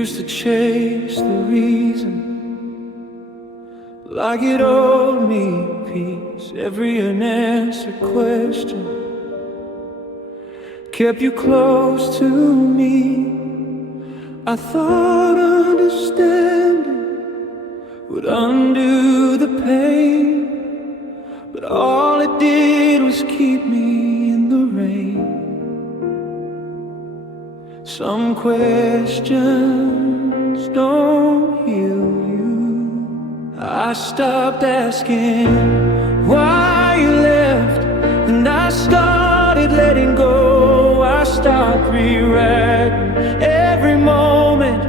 used to chase the reason, like it owed me peace. Every unanswered question kept you close to me. I thought understanding would undo the pain, but all it did was keep me in the rain. Some questions don't heal you. I stopped asking why you left, and I started letting go. I stopped rewriting every moment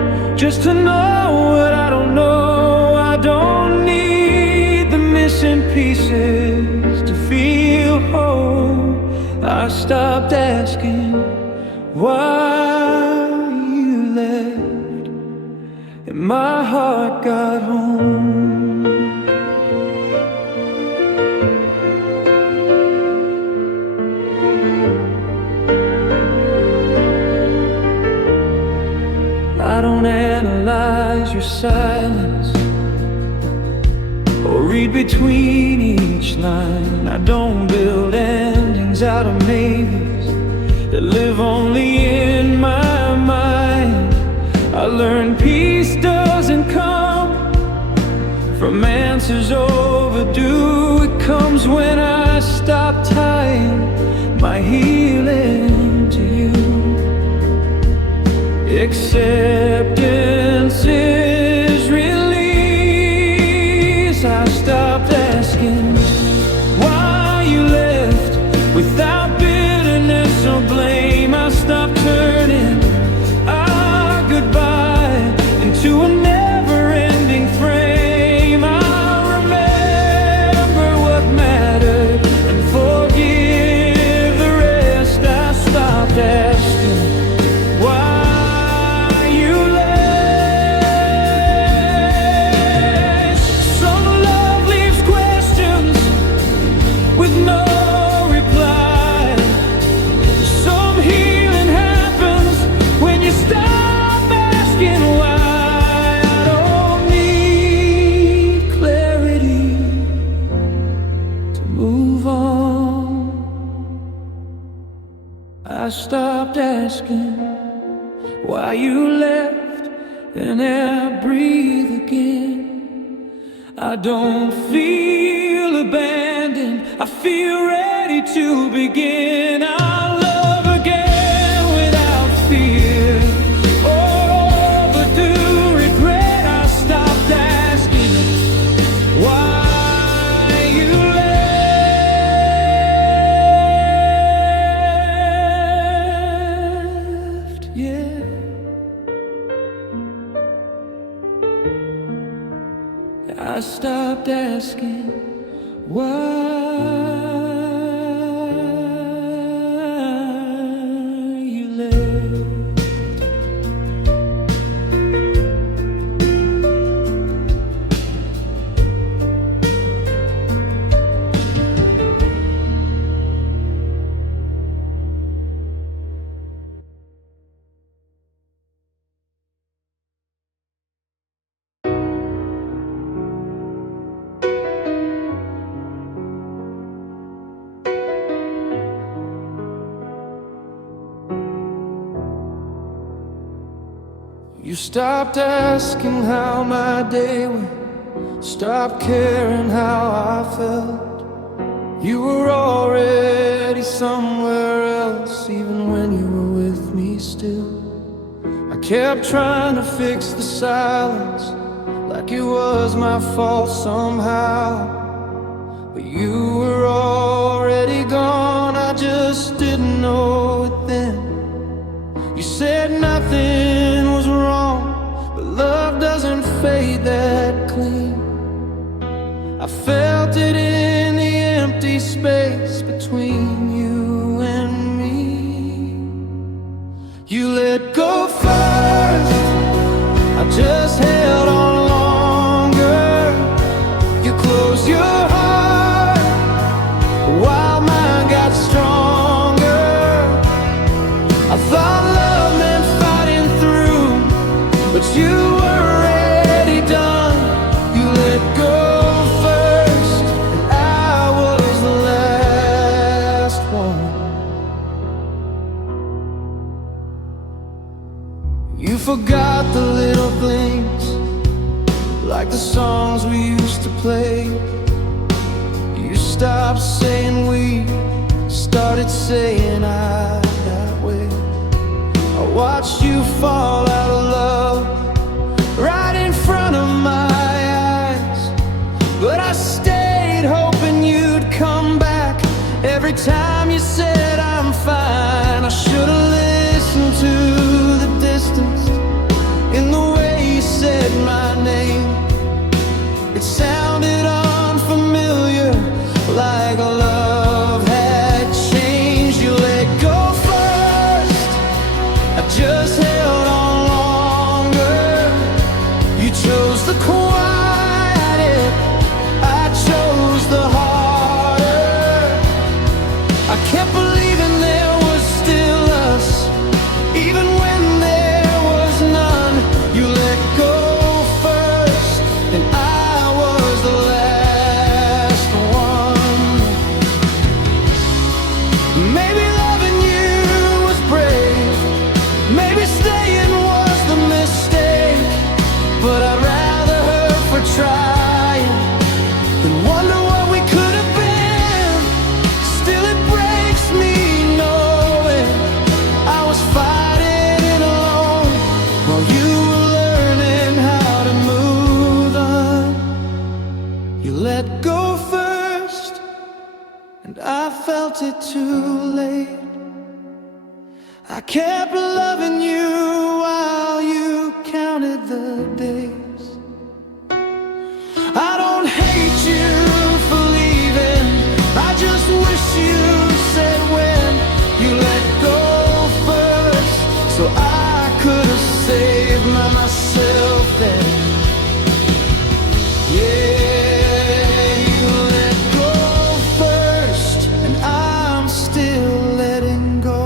just to know what I don't know. I don't need the missing pieces to feel whole. I stopped asking why you left, and my heart got home. I don't analyze your silence or read between each line. I don't build endings out of maybes that live only in my mind. I learned peace doesn't come from answers overdue. It comes when I stop tying my healing to you. Acceptance is release. I stopped asking why you left without bitterness or blame. I stopped turning our goodbye into a never-ending frame. I remember what mattered and forgive the rest. I stopped asking why you left. Some love leaves questions with no reply. Some healing happens when you stop asking why. I don't need clarity to move on. I stopped asking why you left, and I breathe again. I don't feel abandoned, I feel ready to begin. I'll love again without fear or overdue regret. I stopped asking why you left. Yeah, I stopped asking why you left. You stopped asking how my day went, stopped caring how I felt. You were already somewhere else, even when you were with me still. I kept trying to fix the silence, like it was my fault somehow. But you were already gone, I just didn't know it then. You said nothing was wrong, but love doesn't fade that clean. I felt it in the empty space between you and me. You let go first, I just held on longer. You closed your heart while mine got stronger. I thought love meant fighting through, but forgot the little things, like the songs we used to play. You stopped saying we, started saying I that way. I watched you fall out of love right in front of my eyes, but I stayed hoping you'd come back. Every time you said I'm fine, I should've listened to the distance in the way you said my name. It sounded unfamiliar, like love had changed. You let go first, I just held on longer. You chose the quiet, I chose the harder. I kept believing there was still us, even when there was none. You let go first, and I was the last one. Maybe loving you was brave, maybe staying was the mistake, but I'd rather hurt for trying than wonder what we could have been. Still it breaks me knowing I was fighting it alone while you were learning how to move on. You let go first, and I felt it too late. I kept loving you while you counted the days. I don't hate you for leaving, I just wish you said when. You let go first, so I could have saved myself then. Yeah, you let go first, and I'm still letting go.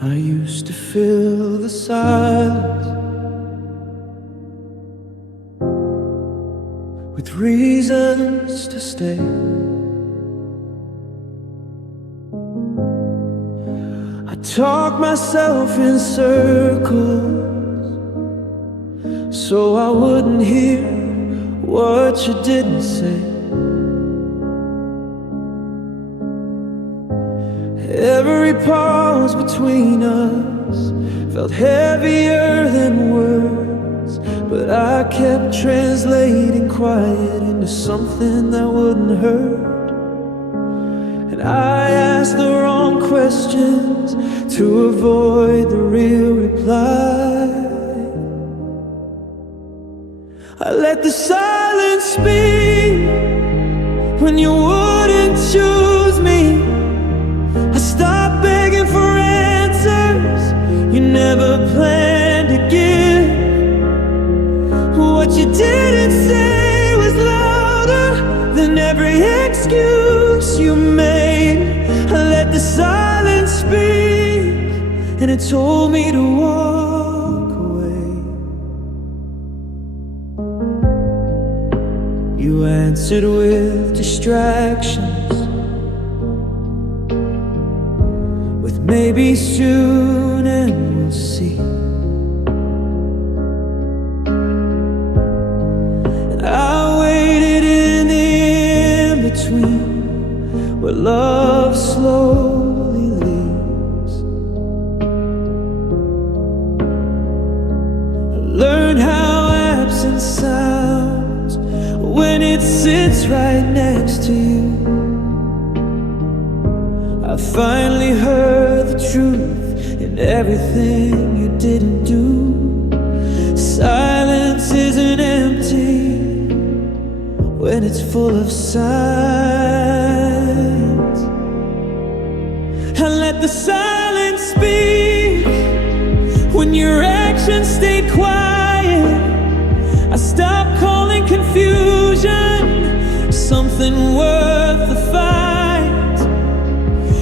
I used to fill the silence with reasons to stay. I talk myself in circles so I wouldn't hear what you didn't say. Every pause between us felt heavier than words, but I kept translating quiet into something that wouldn't hurt. And I asked the wrong questions to avoid the real reply. I let the silence speak when you wouldn't choose me. I stopped begging for answers you never planned to give. What you didn't say was louder than every excuse you made. I let the silence speak, and it told me to walk away. You answered with distractions, maybe soon and we'll see. And I waited in the in-between where love slowly leaves. I learned how absence sounds when it sits right next to you. I finally heard the truth in everything you didn't do. Silence isn't empty, full of signs. I let the silence speak. When your actions stayed quiet, I stopped calling confusion something worth the fight.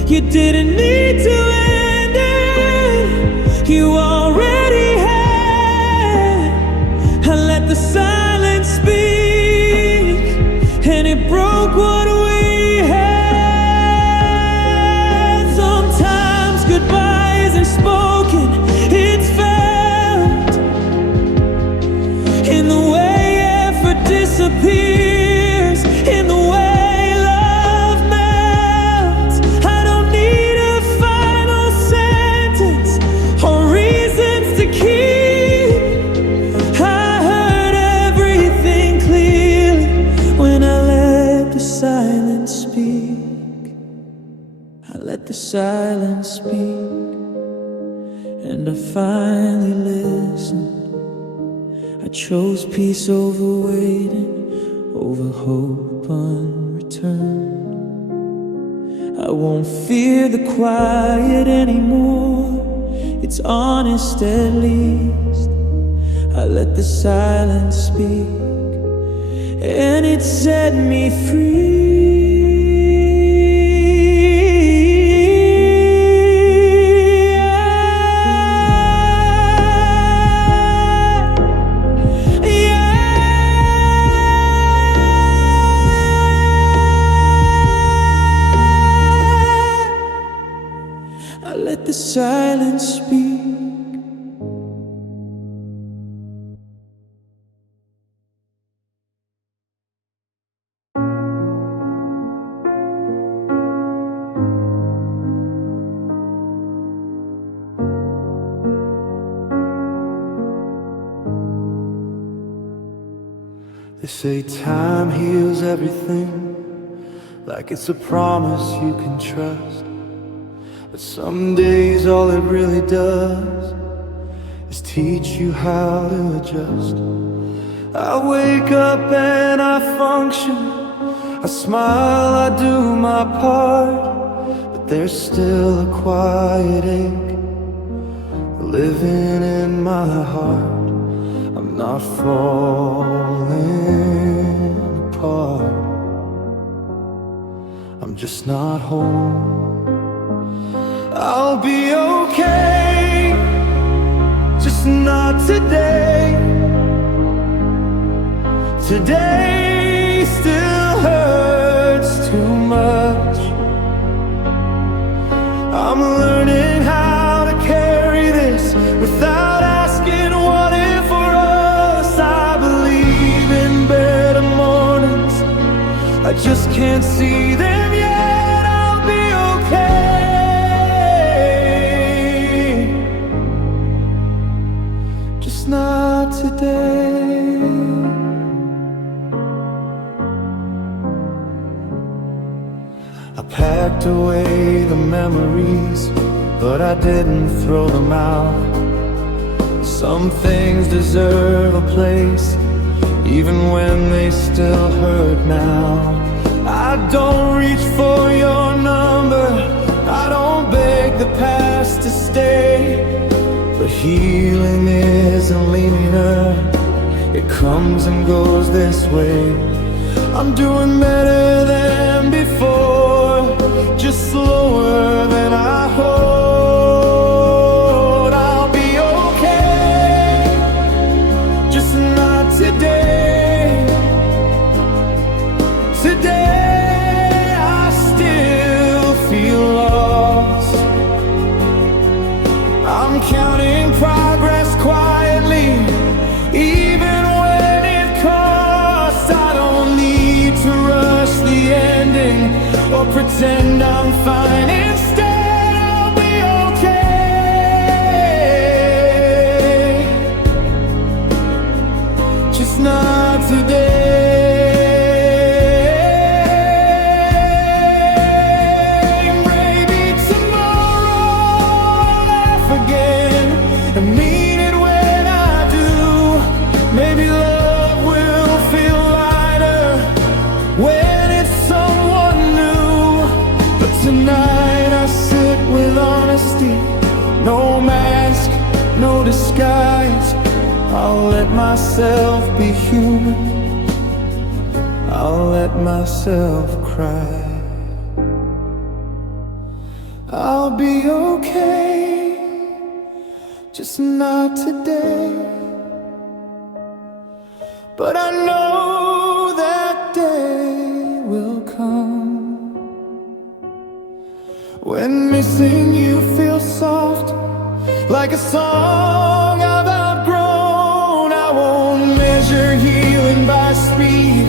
You didn't need to end it, you already had. I let the silence speak, and it broke what we had. Sometimes goodbye isn't spoken, it's felt in the way effort disappears, in the way love melts. I don't need a final sentence or reasons to keep. I heard everything clearly when I let the silence speak. I let the silence speak, and I finally listened. I chose peace over waiting, over hope unreturned. I won't fear the quiet anymore, it's honest at least. I let the silence speak, and it set me free. Let the silence speak. They say time heals everything, like it's a promise you can trust. But some days all it really does is teach you how to adjust. I wake up and I function, I smile, I do my part, but there's still a quiet ache living in my heart. I'm not falling apart, I'm just not home. I'll be okay, just not today. Today still hurts too much. I'm learning how to carry this without asking what if for us. I believe in better mornings, I just can't see them yet. I'll be okay, not today. I packed away the memories, but I didn't throw them out. Some things deserve a place, even when they still hurt now. I don't reach for your number, I don't beg the past to stay. But healing isn't linear, it comes and goes this way. I'm doing better than before, just slower than I hoped. I'll be okay, just not today. Today I still feel lost. I'm counting progress quietly, even when it costs. I don't need to rush the ending or pretend I'm fine. Instead, I'll be okay, just not today. tonight I sit with honesty, no mask, no disguise. I'll let myself be human, I'll let myself cry. I'll be okay, just not today. But I know that day will come when missing you feels soft, like a song I've outgrown. I won't measure healing by speed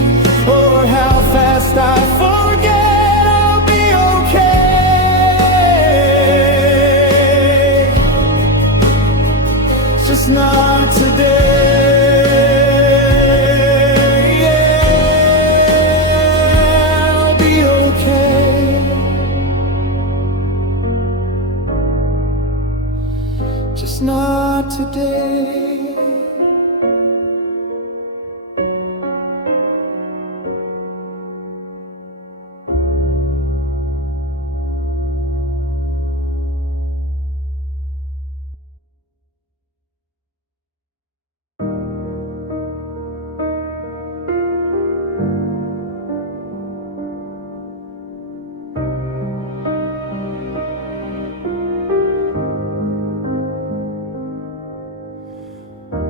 or how fast I forget. I'll be okay, just not today. Just not today.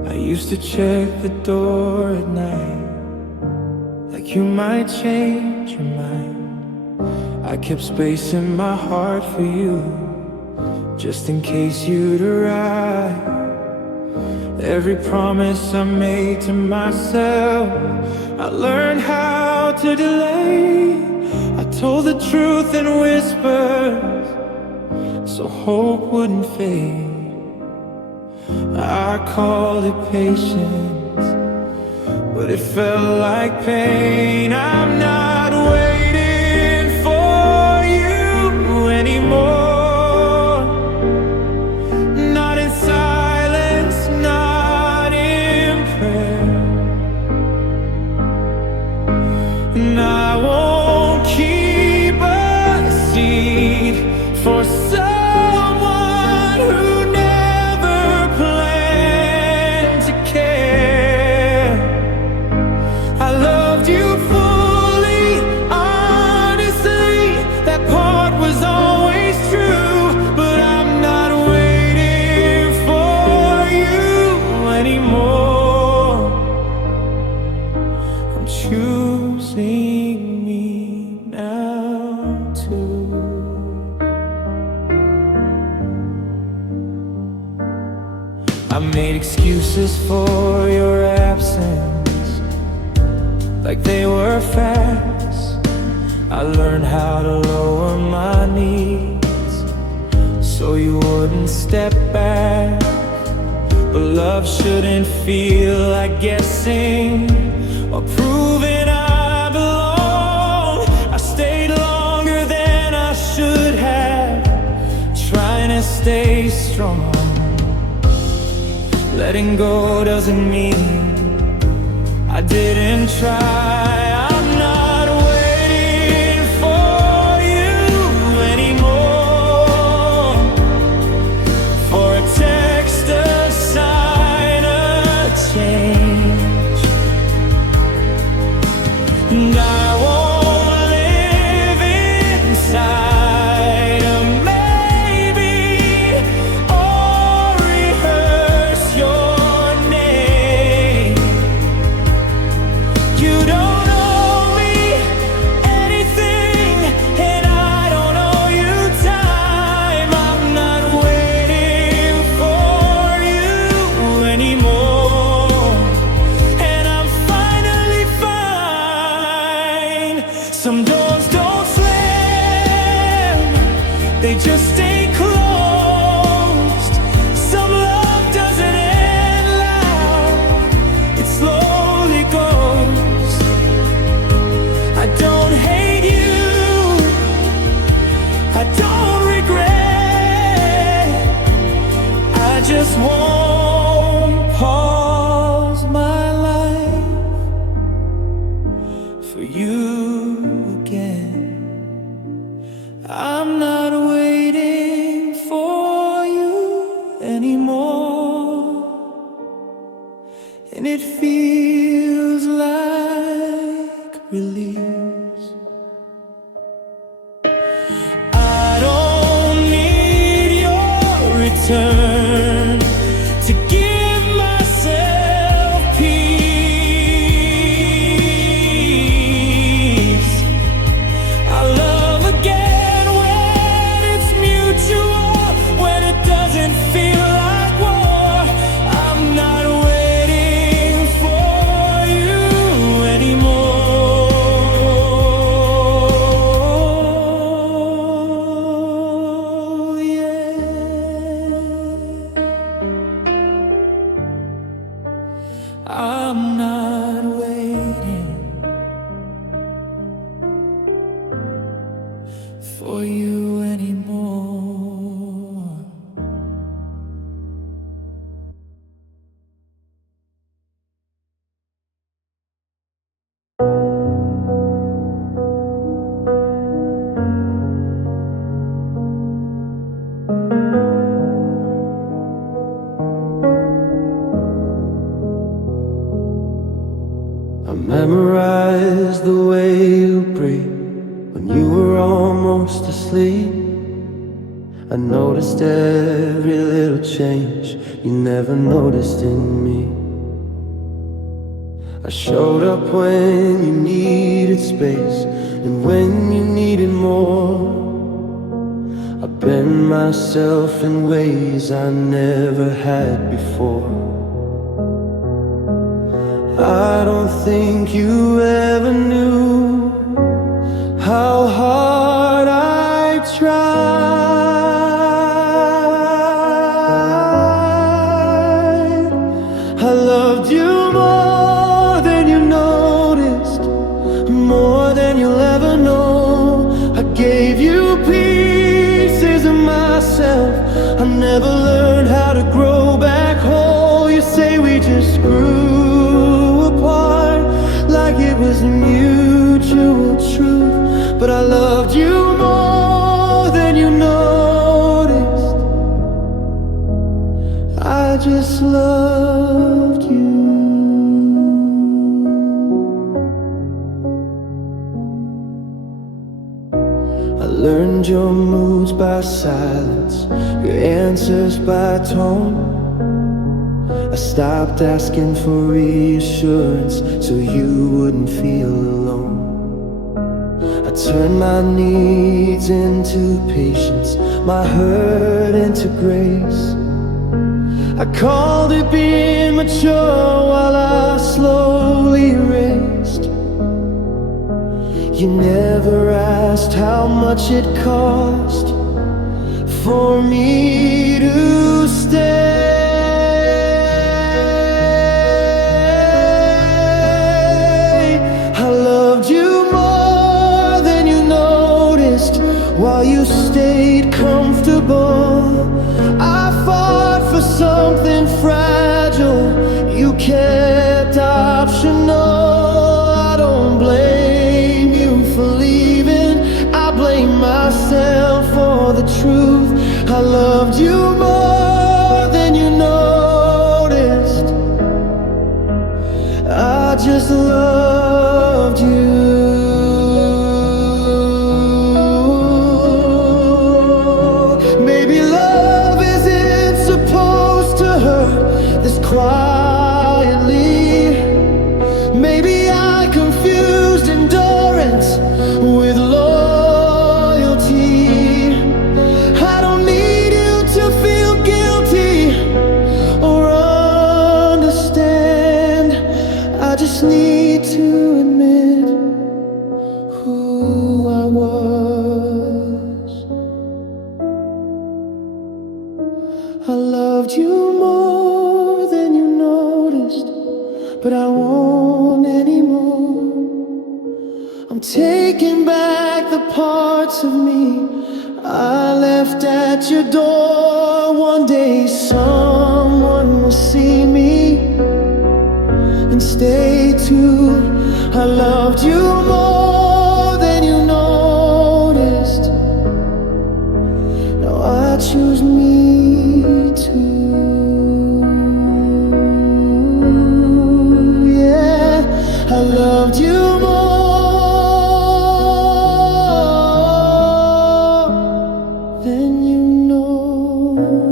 I used to check the door at night, like you might change your mind. I kept space in my heart for you, just in case you'd arrive. Every promise I made to myself, I learned how to delay. I told the truth in whispers, so hope wouldn't fade. I called it patience, but it felt like pain. I'm not waiting for you anymore, not in silence, not in prayer. And I won't keep a seat for someone who choosing me now too. I made excuses for your absence, like they were facts. I learned how to lower my needs, so you wouldn't step back. But love shouldn't feel like guessing or proving I belong. I stayed longer than I should have, trying to stay strong. Letting go doesn't mean I didn't try. I'm not waiting for you anymore, for a text, a sign, a change. And I won't live inside a maybe or rehearse your name. You don't owe me anything, and I don't owe you time. I'm not waiting for you anymore, and I'm finally fine. Some doors don't slam, they just stay closed. Some love doesn't end loud, it slowly goes. I don't hate you, I don't regret. I just won't pause my life for you again. I'm not waiting for you anymore, and it feels like release. I don't need your return to give myself peace. I love again when it's mutual, when it doesn't feel like war. I'm not waiting for you anymore. Yeah. I'm not waiting for you anymore. I memorized the way you breathe when you were almost asleep. I noticed every little change you never noticed in me. I showed up when you needed space and when you needed more. I bent myself in ways I never had before. I don't think you ever knew how hard I tried. I loved you more than you noticed, more than you'll ever know. I gave you pieces of myself. I never learned how to grow back whole. You say we just grew apart like it was mutual truth, but I loved you more than you noticed. I just loved you. I learned your moods by silence, your answers by tone. I stopped asking for reassurance so you wouldn't feel alone. I turned my needs into patience, my hurt into grace. I called it being mature while I slowly erased. You never asked how much it cost for me to stay. While you stayed comfortable, I fought for something fragile you kept optional. I don't blame you for leaving, I blame myself for the truth. I loved you more than you noticed. I just loved you. Quietly, maybe I confused endurance with loyalty. I don't need you to feel guilty or understand. I just need to admit who I was. I loved you more than you noticed, but I won't anymore. I'm taking back the parts of me I left at your door. One day someone will see me and stay tuned. I loved you more than you noticed. choose me too. Yeah, I loved you more than you noticed.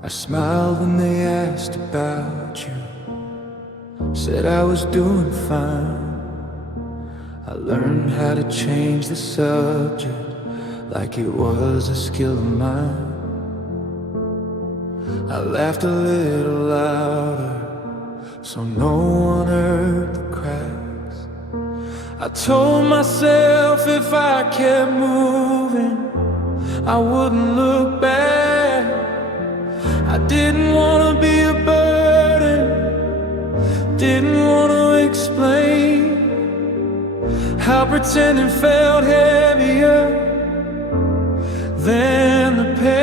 I smiled when they asked about you, said I was doing fine. I learned how to change the subject like it was a skill of mine. I laughed a little louder so no one heard the cracks. I told myself if I kept moving I wouldn't look back. I didn't want to be a burden, didn't want to explain how pretending felt heavier than the pain.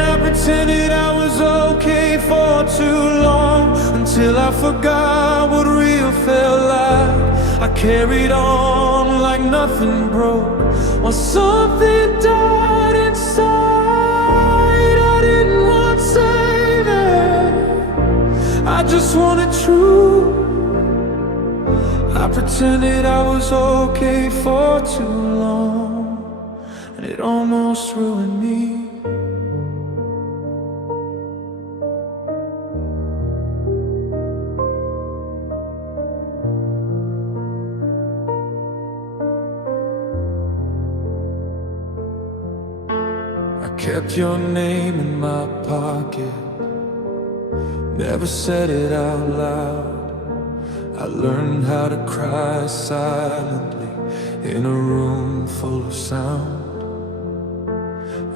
I pretended I was okay for too long, until I forgot what real felt like. I carried on like nothing broke, while something died inside. I didn't want saving, I just wanted truth. I pretended I was okay for too long, and it almost ruined me. I kept your name in my pocket, never said it out loud. I learned how to cry silently in a room full of sound.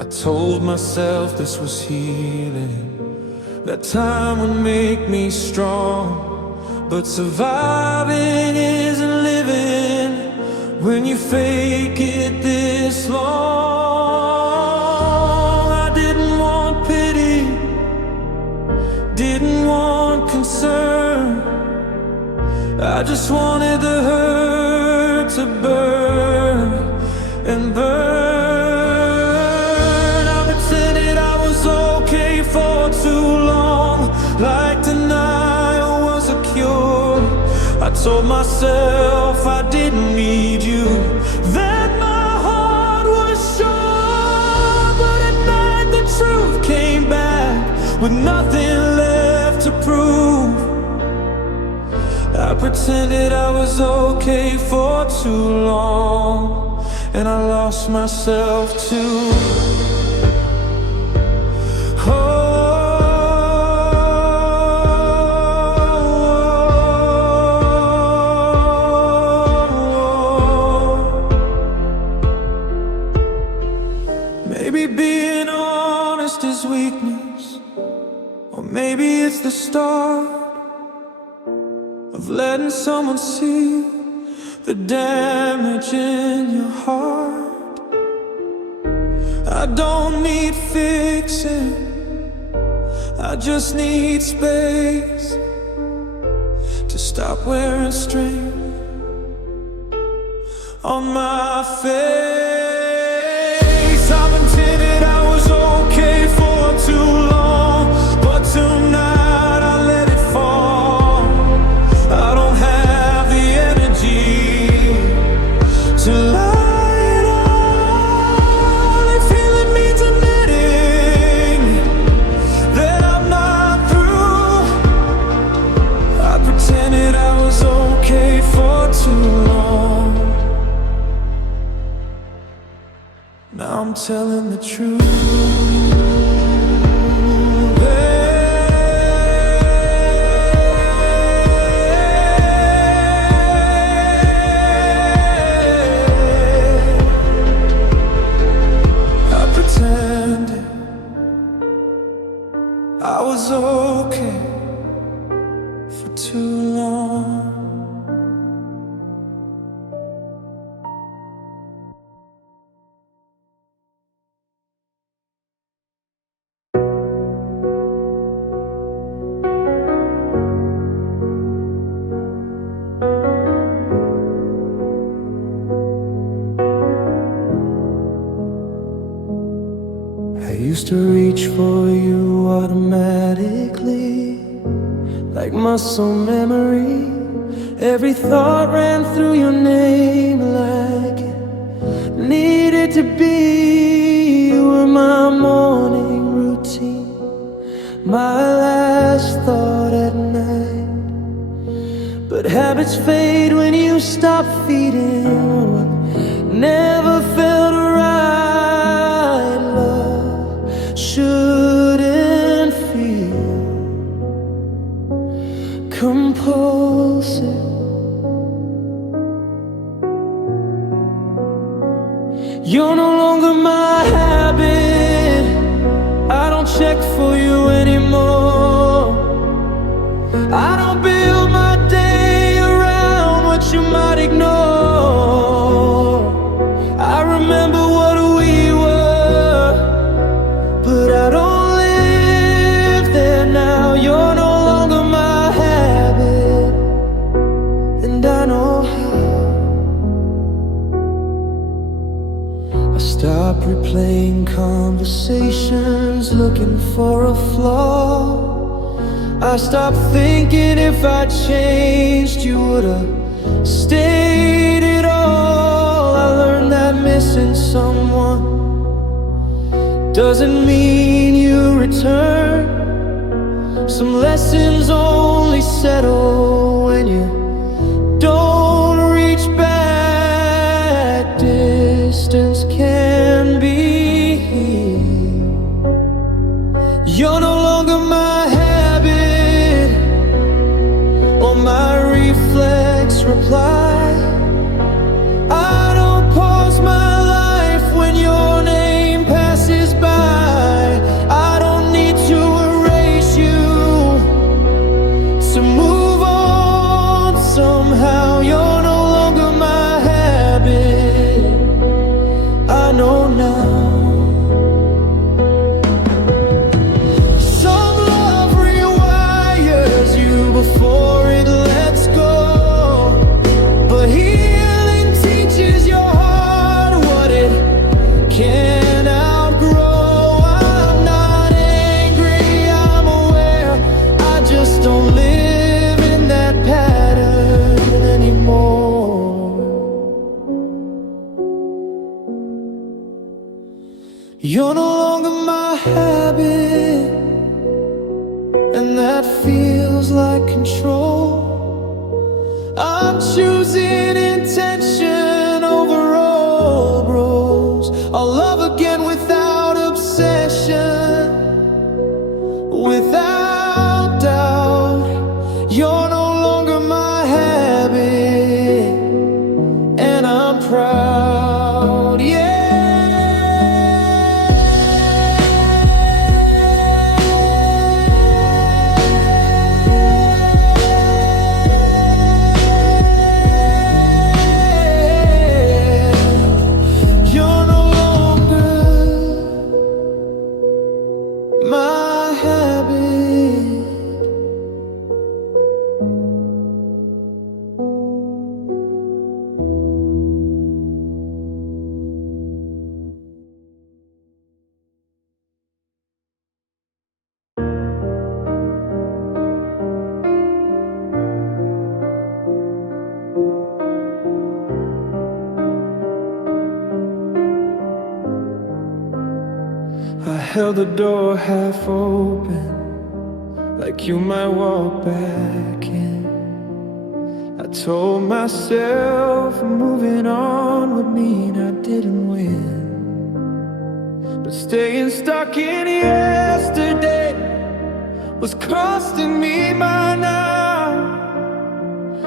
I told myself this was healing, that time would make me strong. But surviving isn't living when you fake it this long. I didn't want pity, didn't want concern, I just wanted the hurt to burn and burn. I pretended I was okay for too long, like denial was a cure. I told myself I didn't need you, that my heart was sure. But at night the truth came back with nothing left to prove. I pretended I was okay for too long, and I lost myself too. Maybe being honest is weakness, or maybe it's the start of letting someone see the damage in your heart. I don't need fixing, I just need space to stop wearing strings on my face. I pretended I was okay for too long, but tonight I let it fall. I don't have the energy to lie it all. I feel it means I'm admitting that I'm not through. I pretended I was okay for too long, now I'm telling the truth. I was okay for too long. I used to reach for you automatically, like muscle memory. Every thought ran through your name like it needed to be. You were my morning routine, my last thought at night. But habits fade when you stop feeding what never felt right. Love shouldn't feel compulsive. You're no longer my habit. I don't check for you anymore. I don't build my day around what you might ignore. I remember what we were, but I don't live there now. You're no longer my habit, and I know how. I stopped replaying conversations, looking for a flaw. I stopped thinking if I changed, you would've stayed at all. I learned that missing someone doesn't mean you return. Some lessons only settle when you don't reach back. Distance can be healed. You're no longer my habit or my reflex reply. I don't pause my life when your name passes by. I don't need to erase you to move on somehow. You're no longer my habit, I know now. Some love rewires you before it lets go, but healing teaches your heart what it can outgrow. I'm not angry, I'm aware. I just don't live in that pattern anymore. You're no longer my habit, and that feels like control. I'm choosing intention over old rules. I'll love again without obsession, without doubt. You're no longer my habit, and I'm proud, yeah. You're no longer my habit. I held the door half open, like you might walk back in. I told myself moving on would mean I didn't win, but staying stuck in yesterday was costing me my now.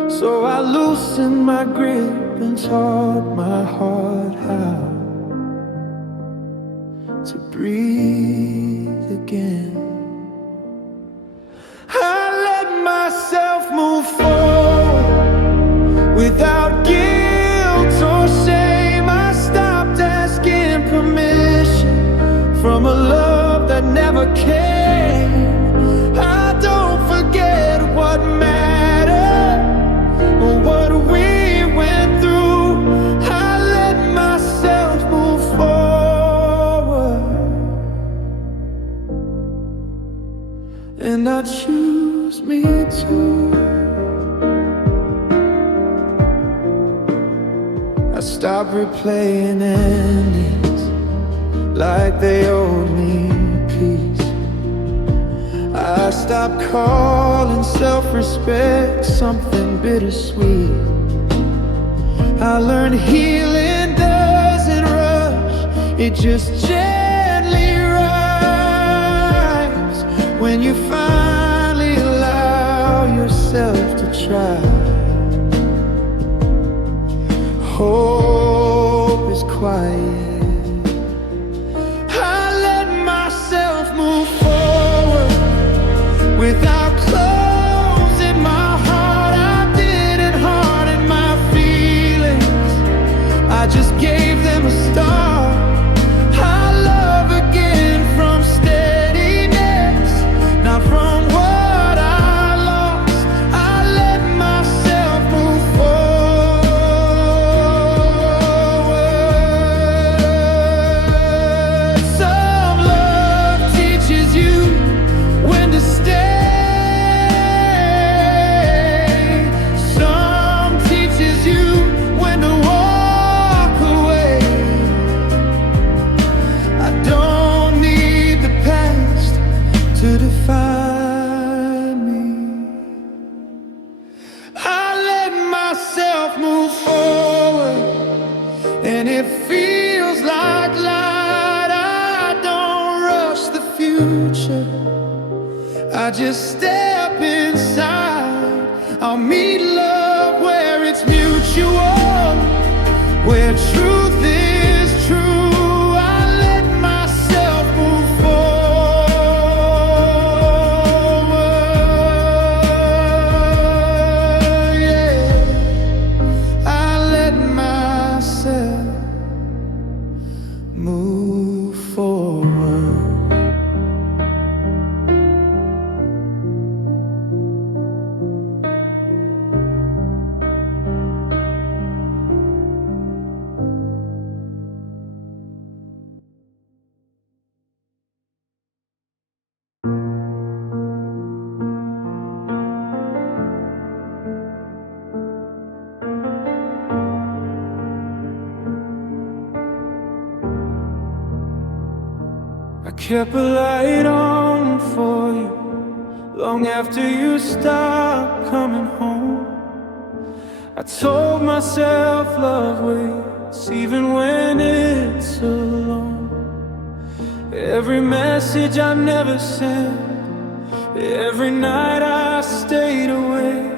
So I loosened my grip and taught my heart how to breathe again. from a love that never came. I don't forget what mattered or what we went through. I let myself move forward, and I choose me too. I stopped replaying endings like they owed me peace. I stopped calling self-respect something bittersweet. I learned healing doesn't rush, it just gently arrives when you finally allow yourself to try. Hope is quiet. I let myself move forward without closing my heart. I didn't harden my feelings, I just gave them a start. I love again from steadiness, not from what I lost. I let myself move forward. Some love teaches you when to stay. Some teaches you when to walk away. I don't need the past to define me. I let myself move forward, and it feels like light. I don't rush the future, I just step inside. I'll meet love where it's mutual, where truth is true. I let myself move forward, yeah. I let myself move forward. I kept a light on for you long after you stopped coming home. I told myself love waits even when it's alone. Every message I never sent, every night I stayed away.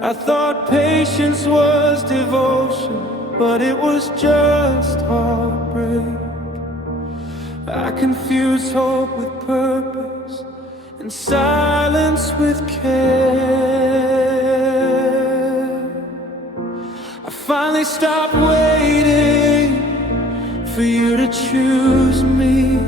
I thought patience was devotion, but it was just heartbreak. I confused hope with purpose and silence with care. I finally stopped waiting for you to choose me,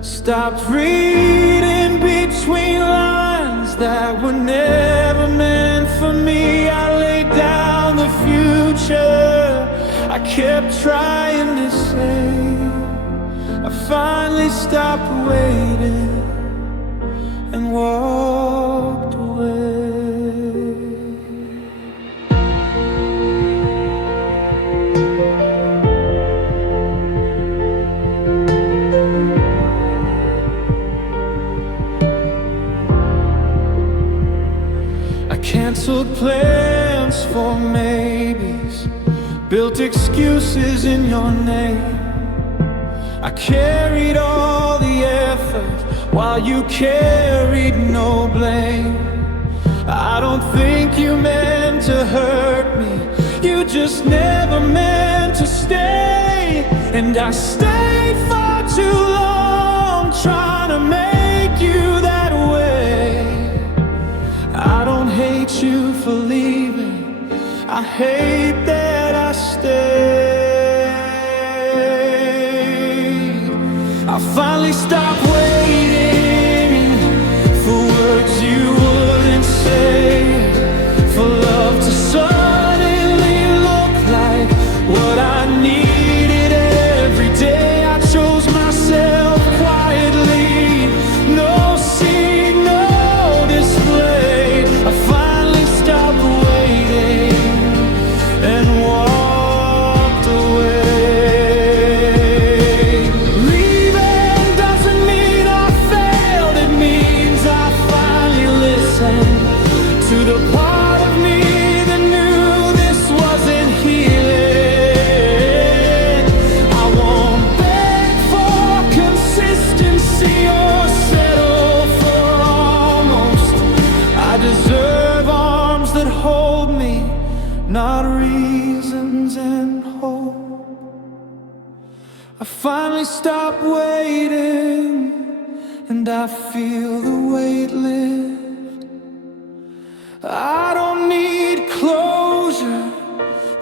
stopped reading between lines that were never meant for me. I laid down the future I kept trying to save. I finally stopped waiting and walked away. I canceled plans for maybes, built excuses in your name. I carried all the effort while you carried no blame. I don't think you meant to hurt me, you just never meant to stay. And I stayed far too long trying to make you that way. I don't hate you for leaving, I hate that I stayed. I finally stopped waiting for words you wouldn't say, for love to suddenly look like what I needed every day. I chose myself quietly, no scene, no display. I finally stopped waiting and walked away. Leaving doesn't mean I failed, it means I finally listened to the part of me that knew this wasn't healing. I won't beg for consistency or settle for almost. I deserve arms that hold me, not reasons and hope. I finally stopped waiting, and I feel the weight lift. I don't need closure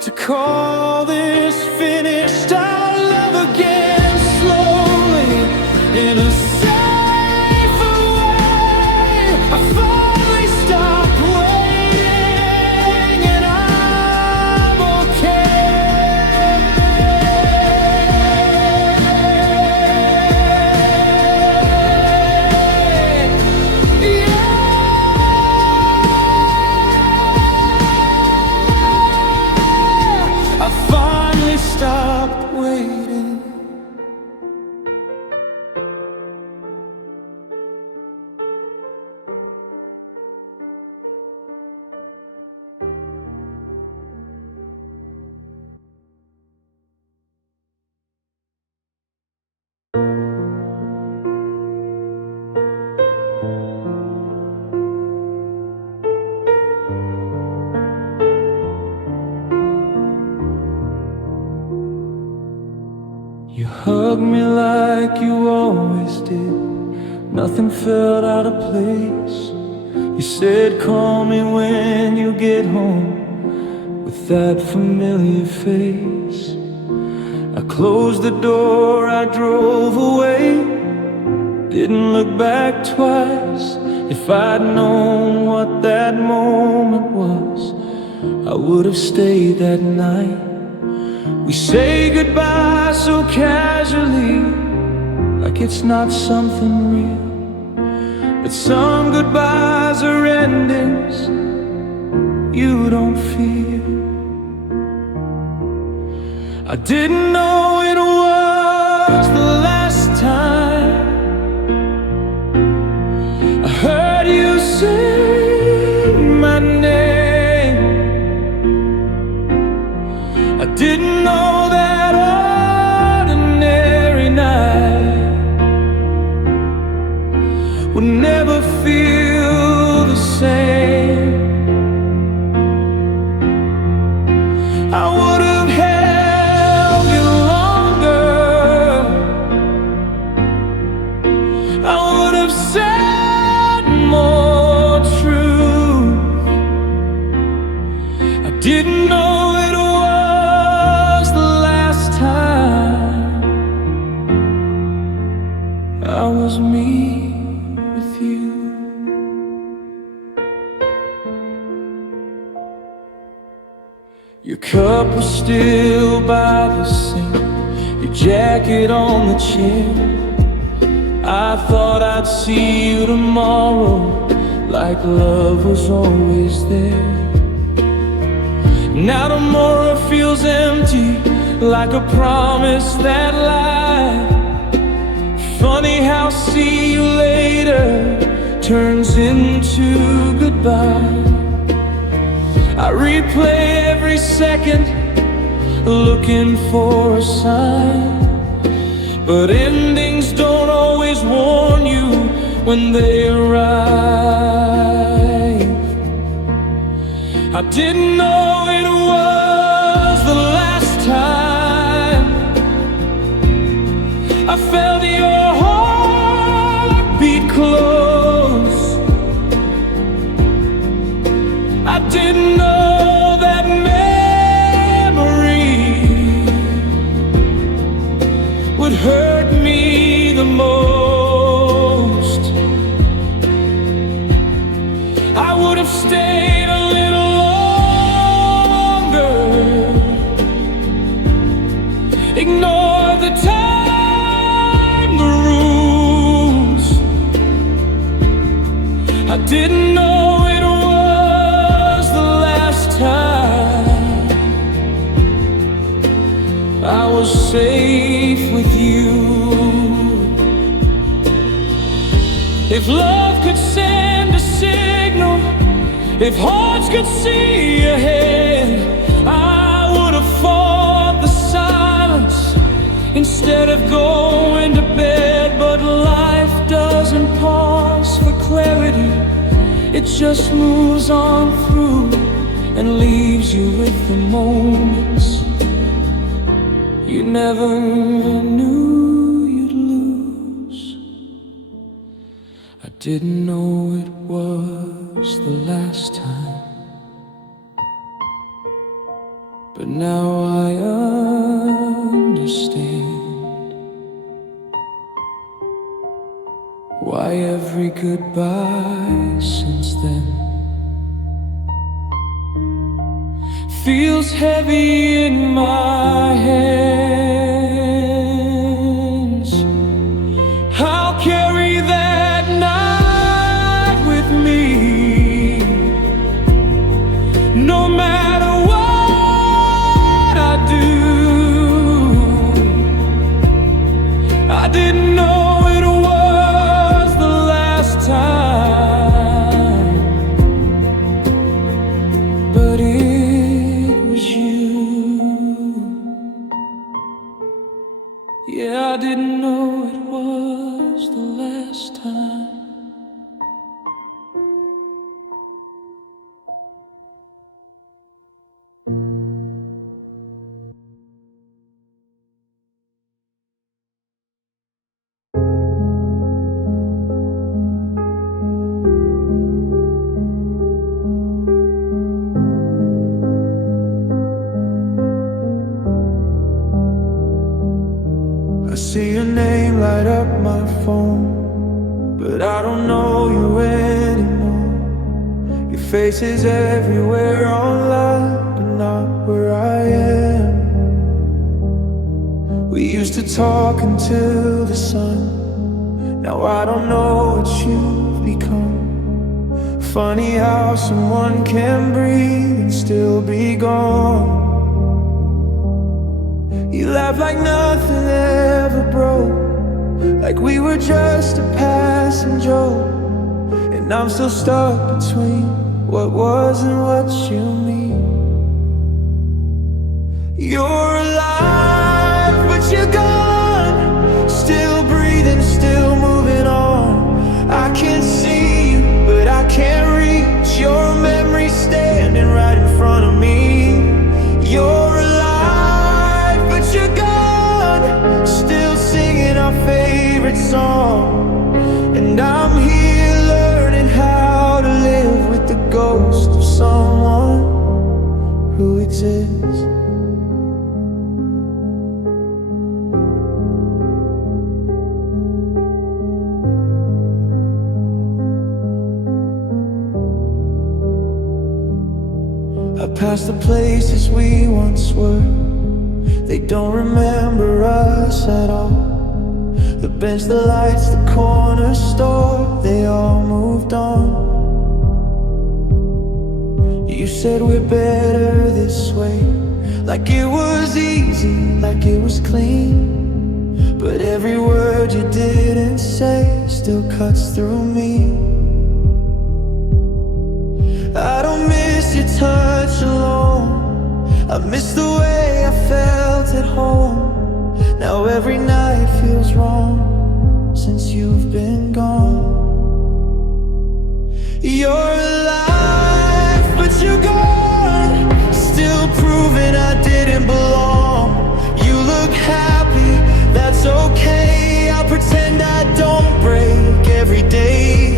to call this finished. I'll love again slowly in a safer way. I finally stopped waiting, and I'm okay. I finally stopped waiting. You hugged me like you always did. Nothing felt out of place. You said, call me when you get home, with that familiar face. I closed the door, I drove away, didn't look back twice. If I'd known what that moment was, I would have stayed that night. We say goodbye so casually, like it's not something real. But some goodbyes are endings you don't feel. I didn't know it was the last time I heard you say my name. I didn't know that ordinary night would never feel the same. I would have held you longer, I would have said more truth. I didn't know it was the last time I was me with you. Your cup was still by the sink, your jacket on the chair. I thought I'd see you tomorrow, like love was always there. Now tomorrow feels empty, like a promise that lied. Funny how see you later turns into goodbye. I replay every second, looking for a sign. But endings don't always warn you when they arrive. I didn't know it was the last time I felt your heart beat close. I didn't know that memory would hurt me the the most. I would have stayed a little longer, ignore the time, the rules. I didn't know it was the last time I was safe with you. If love could send a signal, if hearts could see ahead, I would have fought the silence instead of going to bed. But life doesn't pause for clarity, it just moves on through and leaves you with the moments you never knew you'd lose. I didn't know it was the last time, but now I understand why every goodbye since then feels heavy in my hands. I'll carry that night with me, no matter what I do. I didn't know it was the last time, but it was you. Yeah, I didn't know it was the last time. I see your name light up my phone, but I don't know you anymore. Your face is everywhere online, but not where I am. We used to talk until the sun. Now I don't know what you've become. Funny how someone can breathe and still be gone. You laugh like nothing ever broke, like we were just a passing joke. And I'm still stuck between what was and what you mean. You're alive, but you're gone. Still breathing, still moving on. I can see you, but I can't reach your memory standing right in front of me. You're alive, but you're gone. Still singing our favorite song. And I'm here learning how to live with the ghost of someone who exists. I pass the places we once were. They don't remember us at all. The bench, the lights, the corner store, they all moved on. You said we're better this way, like it was easy, like it was clean. But every word you didn't say still cuts through me. I don't miss your touch alone, I miss the way I felt at home. Now every night feels wrong since you've been gone. You're alive, but you're gone. Still proving I didn't belong. You look happy, that's okay. I'll pretend I don't break every day.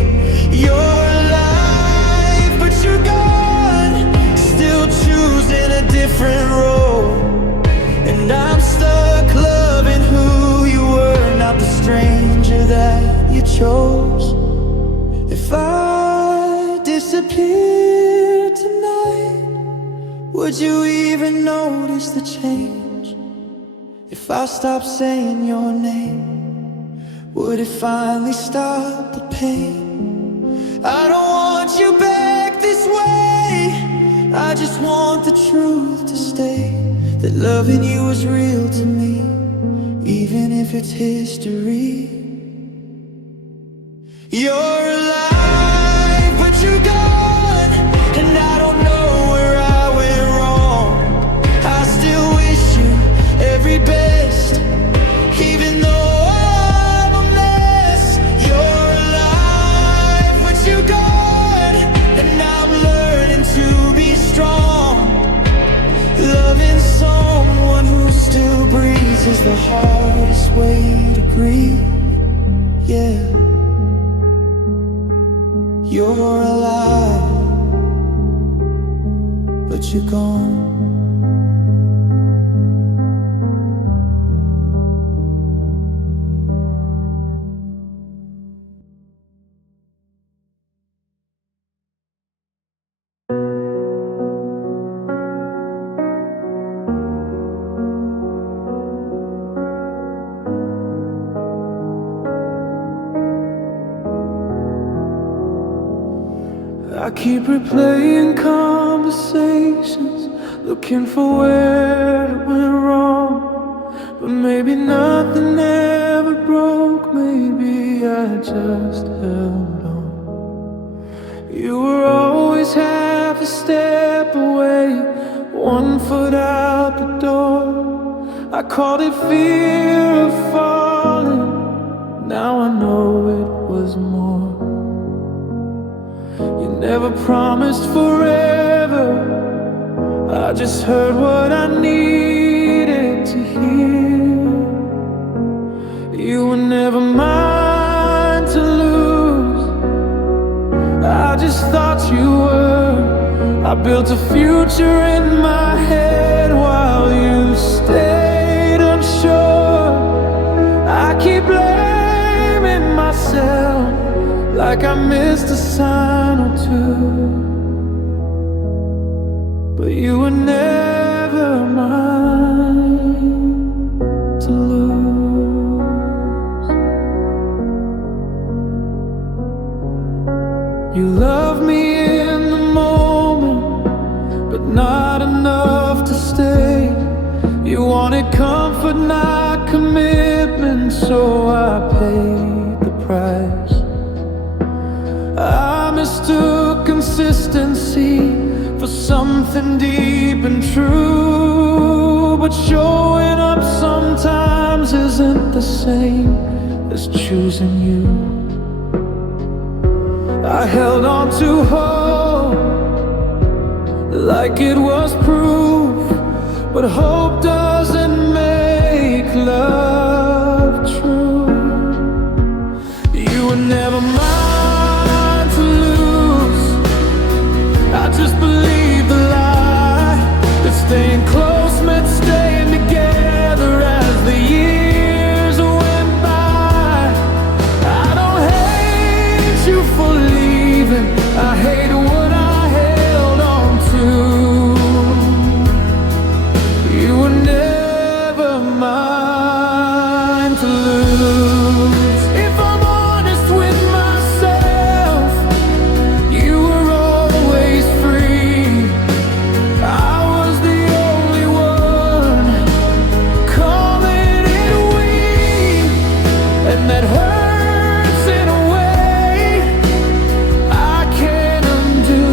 You're alive, but you're gone. Still choosing a different road. And I'm stuck loving who you were, not the you chose. If I disappeared tonight, would you even notice the change? If I stopped saying your name, would it finally stop the pain? I don't want you back this way. I just want the truth to stay, that loving you is real to me, even if it's history. You're alive, but you're gone, and I don't know where I went wrong. I still wish you every best, even though I'm a mess. You're alive, but you're gone, and I'm learning to be strong. Loving someone who still breathes is the hardest way to breathe. Yeah. You're alive, but you're gone. I keep replaying conversations, looking for where it went wrong. But maybe nothing ever broke, maybe I just held on. You were always half a step away, 1 foot out the door. I called it fear of falling, now I know it was more. You never promised forever, I just heard what I needed to hear. You were never mine to lose, I just thought you were. I built a future in my head while you stayed unsure. I keep blaming myself, like I missed a sign or two. But you were never mine to lose. You loved me in the moment, but not enough to stay. You wanted comfort, not commitment, so I paid the price. I mistook consistency for something deep and true. But showing up sometimes isn't the same as choosing you. I held on to hope like it was proof, but hope doesn't make love true. You were never mine to lose, I just believed the lie, that staying close meant staying together as the years went by. I don't hate you for leaving, I hate what I held on to. You were never mine to lose. If I'm honest with myself, you were always free. I was the only one calling it weak, and that hurts in a way I can't undo.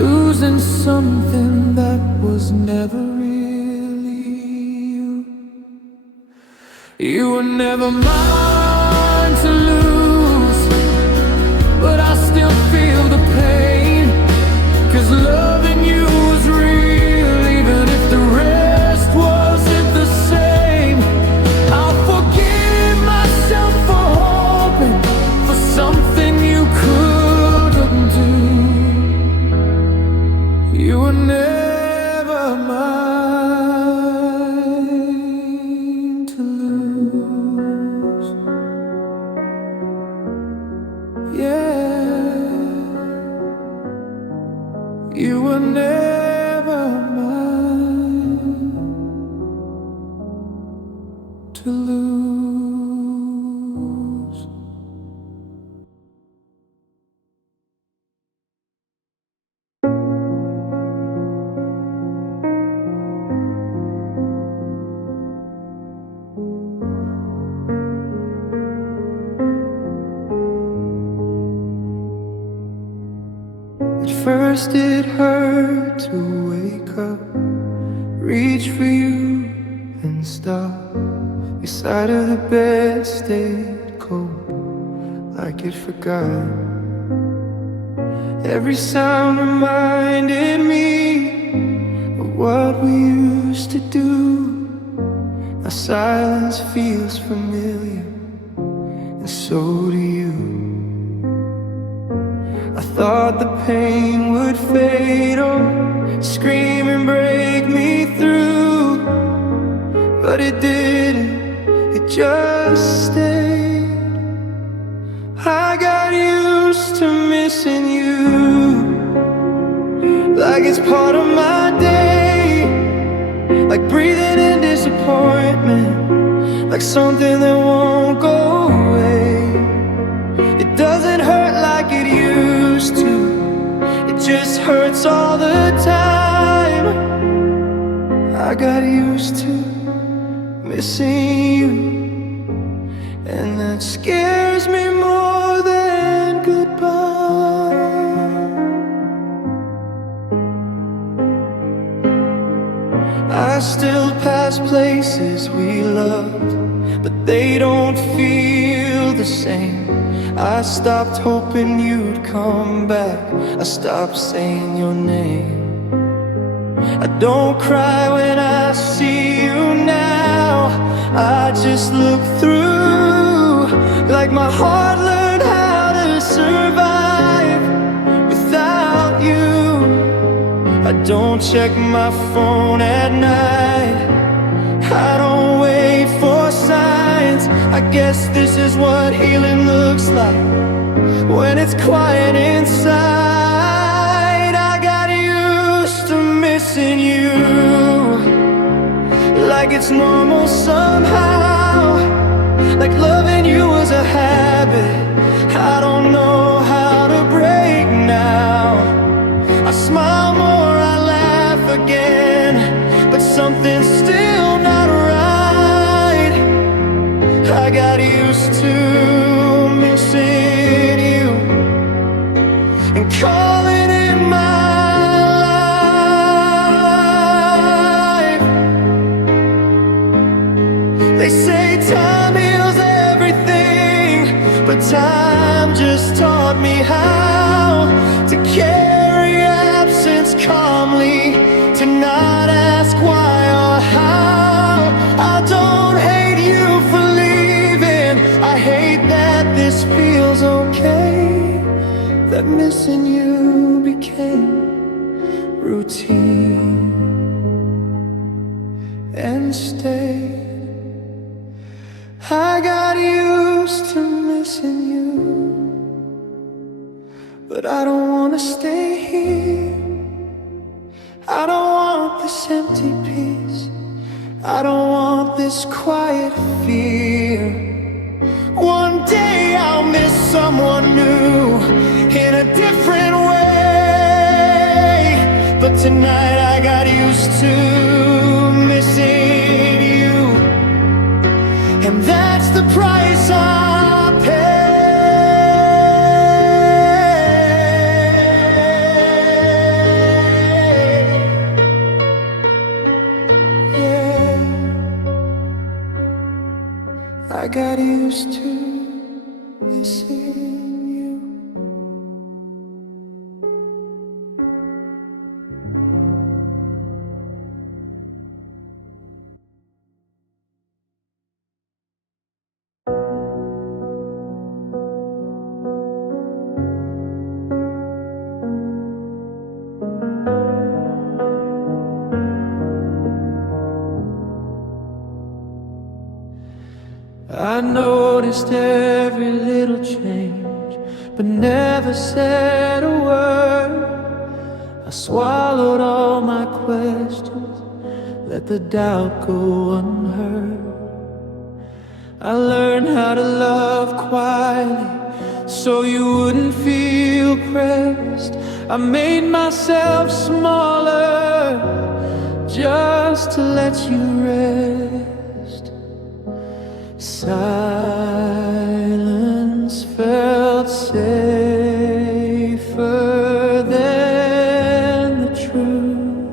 Losing something that was never really you. You were never mine to lose, but I still feel the pain, 'cause loving you was real, even if the rest wasn't the same. I'll forgive myself for hoping for something you couldn't do. You were never mine to lose. were never mine to lose. At first it hurt to wake up, reach for you and stop. Your side of the bed stayed cold, like it forgot. Every sound reminded me of what we used to do. Our silence feels familiar, and so do you. I thought the pain would fade or scream and break me through, but it didn't, it just stayed. I got used to missing you, like it's part of my day, like breathing in disappointment, like something that won't go away. It doesn't hurt like it used to, it just hurts all the time. I got used to missing you, and that scares me more than goodbye. I still pass places we loved, but they don't feel the same. I stopped hoping you'd come back, I stopped saying your name. I don't cry when I see you now, I just look through, like my heart learned how to survive without you. I don't check my phone at night, I don't wait for signs. I guess this is what healing looks like, when it's quiet inside. I got used to missing you, like it's normal somehow, like loving you was a habit I don't know how to break now. I smile more, I laugh again, but something's still not right. I got used to missing you and calling it my life. They say time heals everything, but time just taught me how to carry absence calmly, to not ask why or how. I don't hate you for leaving, I hate that this feels okay, that missing you became routine and stayed. I got used to missing you, but I don't wanna stay here. I don't want this empty peace, I don't want this quiet fear. One day I'll miss someone new in a different way, but tonight I got used to missing you, and that's the price I pay. I got used to missing you. I noticed every little change, but never said a word. I swallowed all my questions, let the doubt go unheard. I learned how to love quietly so you wouldn't feel pressed. I made myself smaller just to let you rest. Silence felt safer than the truth.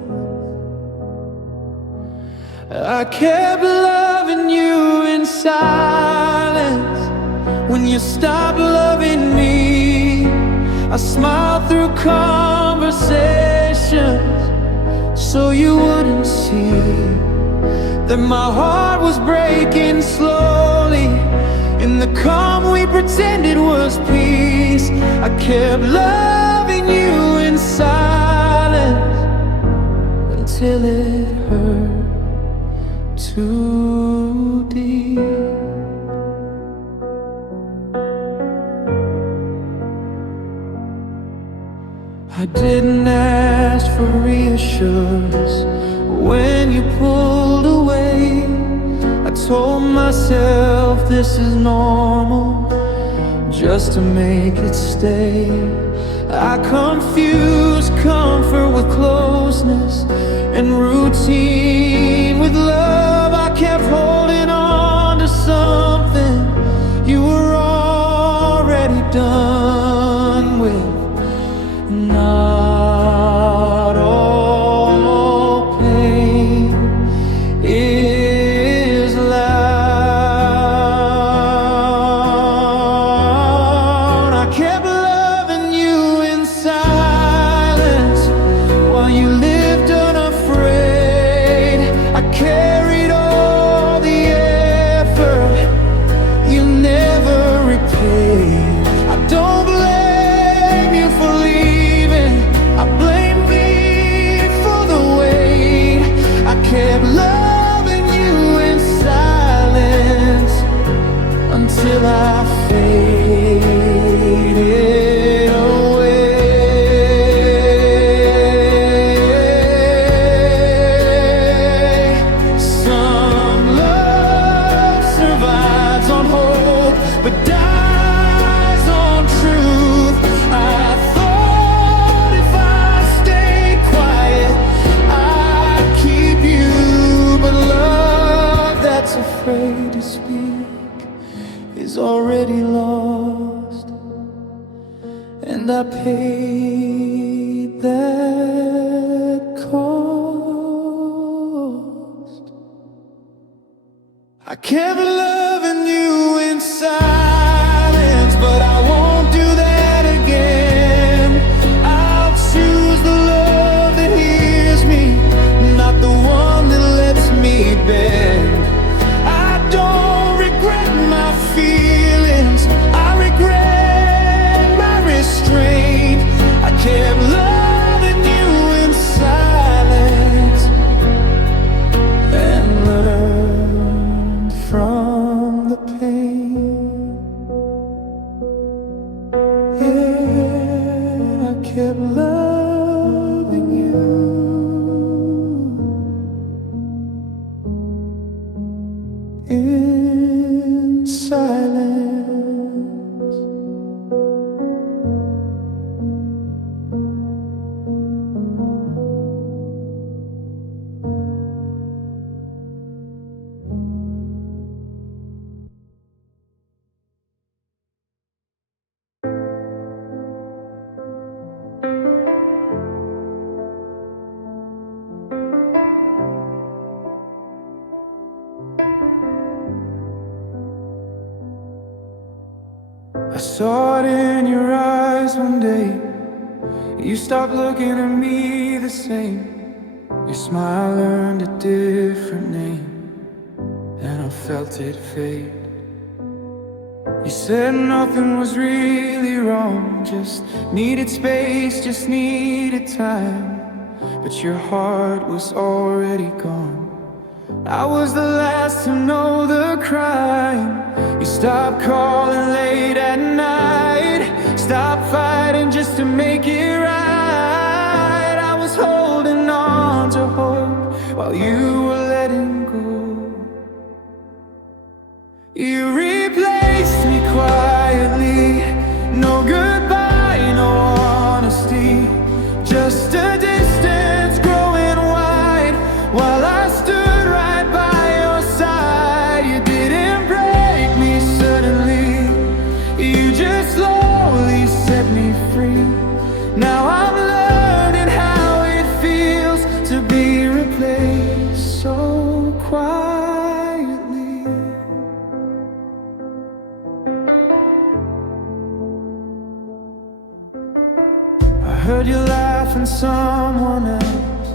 I kept loving you in silence. When you stopped loving me, I smiled through conversations so you wouldn't see that my heart was breaking slowly. In the calm we pretended was peace, I kept loving you in silence until it hurt too deep. I didn't ask for reassurance when you pulled away. I told myself this is normal, just to make it stay. I confused comfort with closeness and routine with love. I kept holding on to something you were already done with. Not all pain is loud. I kept loving you in silence while you lived unafraid. I carried all the effort you never repaid. I don't blame you for leaving, I blame me for the weight. I kept loving you in silence until I faded away. Some love survives on hope, but dies on truth. I thought if I stayed quiet, I'd keep you, but love that's afraid to speak is already lost, and I paid that cost. I kept loving you in silence, but I won't do that again. I'll choose the love that hears me, not the one that lets me bend. I don't regret my feelings, I regret my restraint. I kept loving you in silence and learned from the pain. Yeah, I kept loving you in silence. I saw it in your eyes one day. You stopped looking at me the same. Your smile earned a different name, and I felt it fade. You said nothing was really wrong, just needed space, just needed time. But your heart was already gone. I was the last to know the crime. You stopped calling late at night, stopped fighting just to make it right. I heard you laughing someone else.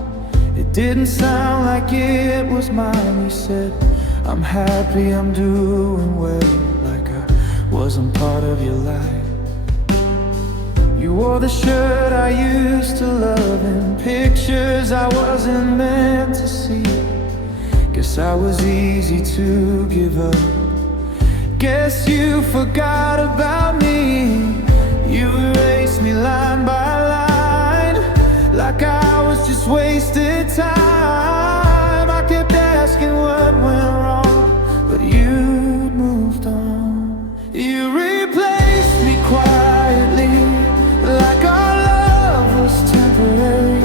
It didn't sound like it was mine. You said, I'm happy, I'm doing well, like I wasn't part of your life. You wore the shirt I used to love in pictures I wasn't meant to see. Guess I was easy to give up. Guess you forgot about me. You erased me line by line, like I was just wasted time. I kept asking what went wrong, but you'd moved on. You replaced me quietly, like our love was temporary,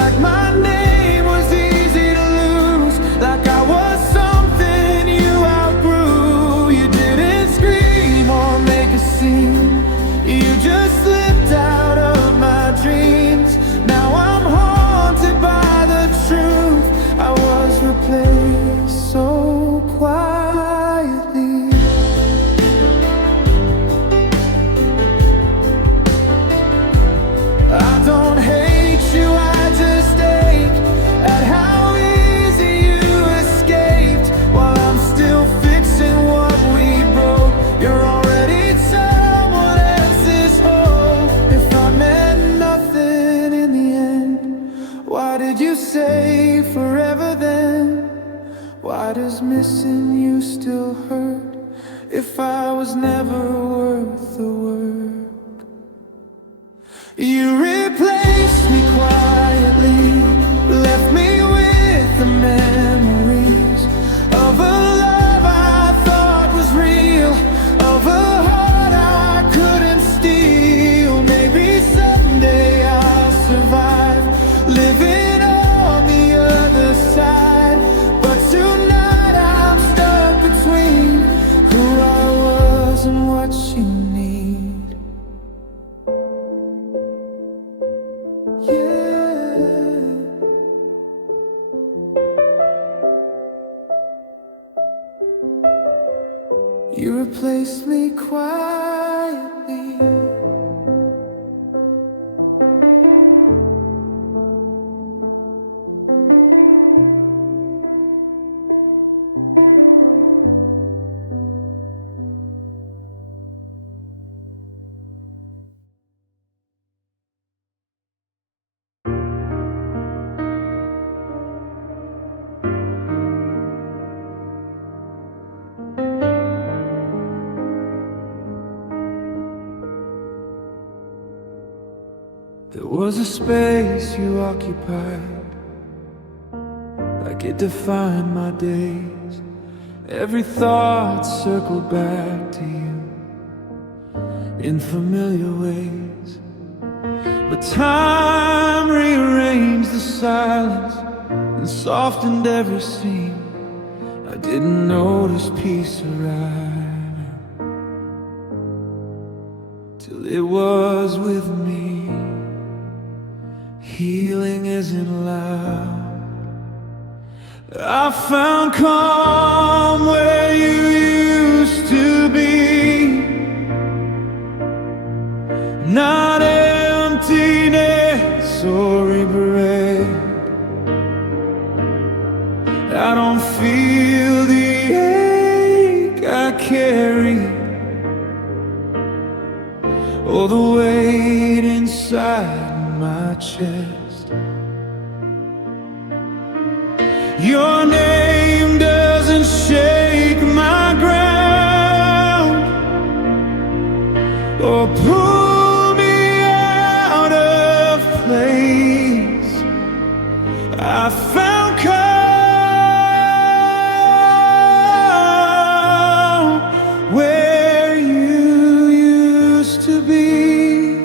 like my name was easy to lose, like I was something you outgrew. You didn't scream or make a scene, you just slipped out of my dreams. Now I'm haunted by the truth. I was replaced so quietly. I don't hate you, I just ache at how easy you escaped. While I'm still fixing what we broke, you're already someone else's hope. If I meant nothing in the end, why did you say forever then? Why does missing you still hurt, if I was never worth the work? You replaced me quietly, left me with the memories of a love I thought was real, of a heart I couldn't steal. Maybe someday I'll survive, living on the other side, but tonight I'm stuck between who I was and what you need. Yeah. You replaced me quietly. There was a space you occupied, like it defined my days. Every thought circled back to you in familiar ways. But time rearranged the silence and softened every seam. I didn't notice peace arrive till it was with me. Healing isn't loud. I found calm where you used to be, not emptiness or regret. I don't feel the ache I carry, or the weight inside my chest. Your name doesn't shake my ground or pull me out of place. I found calm where you used to be,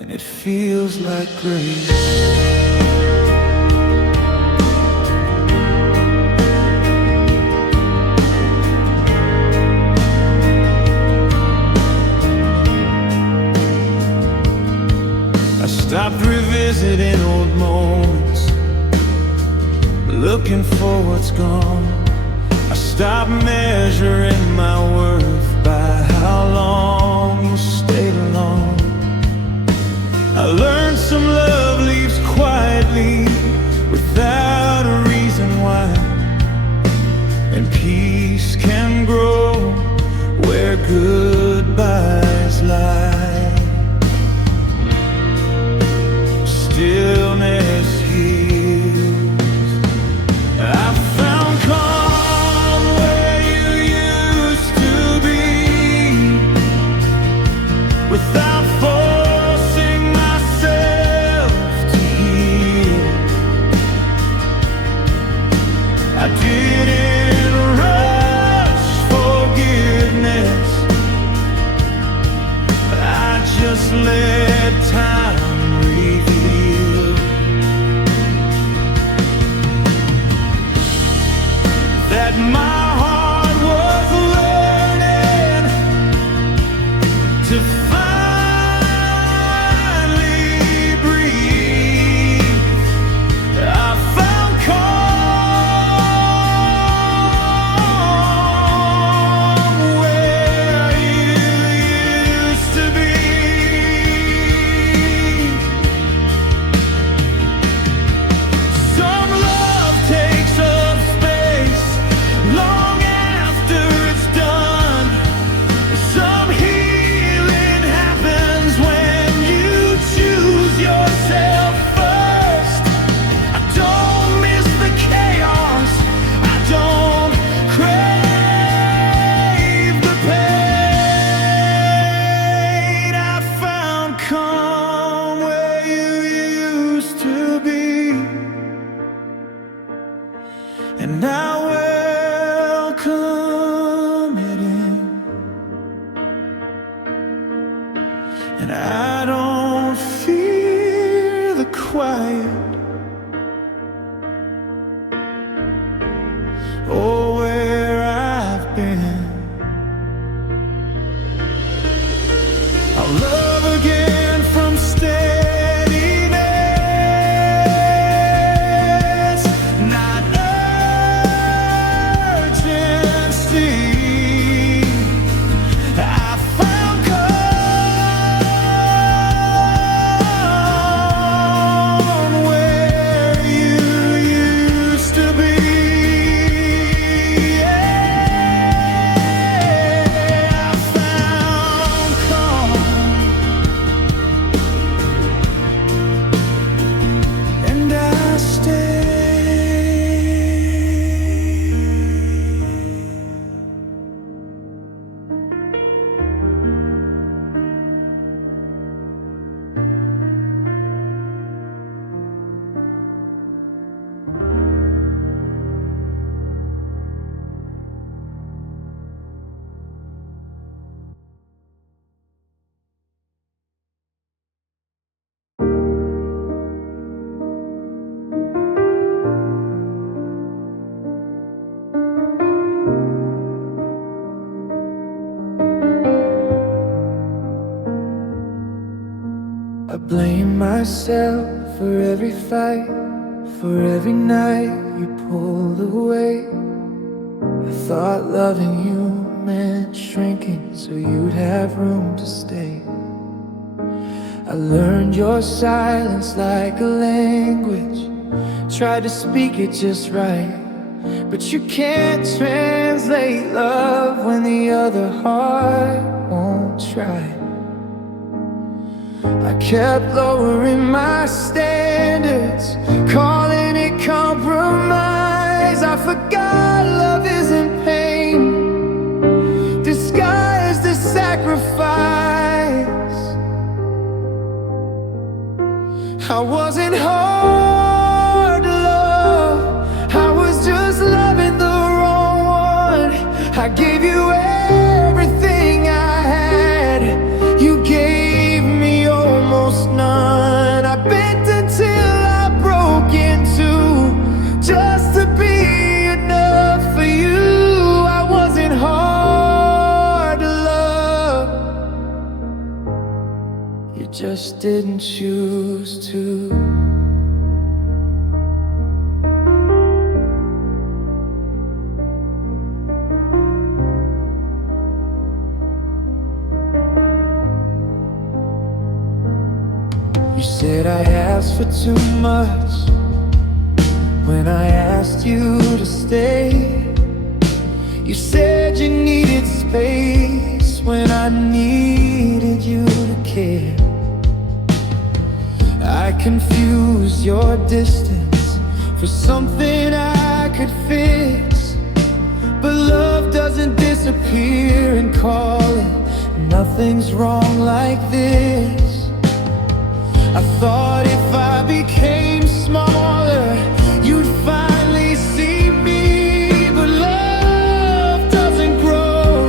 and it feels like grace. Stopped revisiting old moments, looking for what's gone. I stopped measuring my worth by how long you stay. I don't fear the quiet or where I've been. I'll love again from steadiness, not urgency. I found calm where you used to be. I blame myself for every fight, for every night you pulled away. I thought loving you meant shrinking so you'd have room to stay. I learned your silence like a language, tried to speak it just right, but you can't translate love when the other heart won't try. I kept lowering my standards, calling it compromise. I forgot love isn't pain disguised as sacrifice. I wasn't hard to love, I was just loving the wrong one. I gave you everything I had, you gave me almost none. I bent until I broke in two, just to be enough for you. I wasn't hard to love, you just didn't choose to. You said I asked for too much when I asked you to stay. You said you needed space when I needed you to care. I confused your distance for something I could fix, but love doesn't disappear and call it. Nothing's wrong like this. I thought if I became smaller, you'd finally see me. But love doesn't grow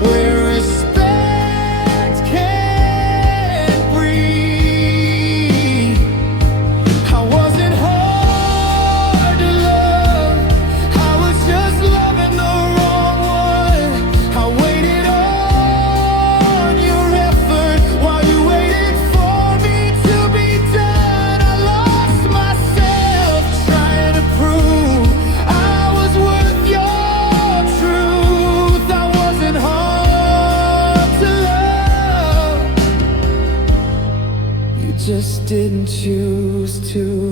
where respect can't breathe. I wasn't hard to love, I was just loving the wrong one. I waited on your effort while you waited for me to be done. I lost myself trying to prove I was worth your truth. I wasn't hard to love, you just didn't choose to.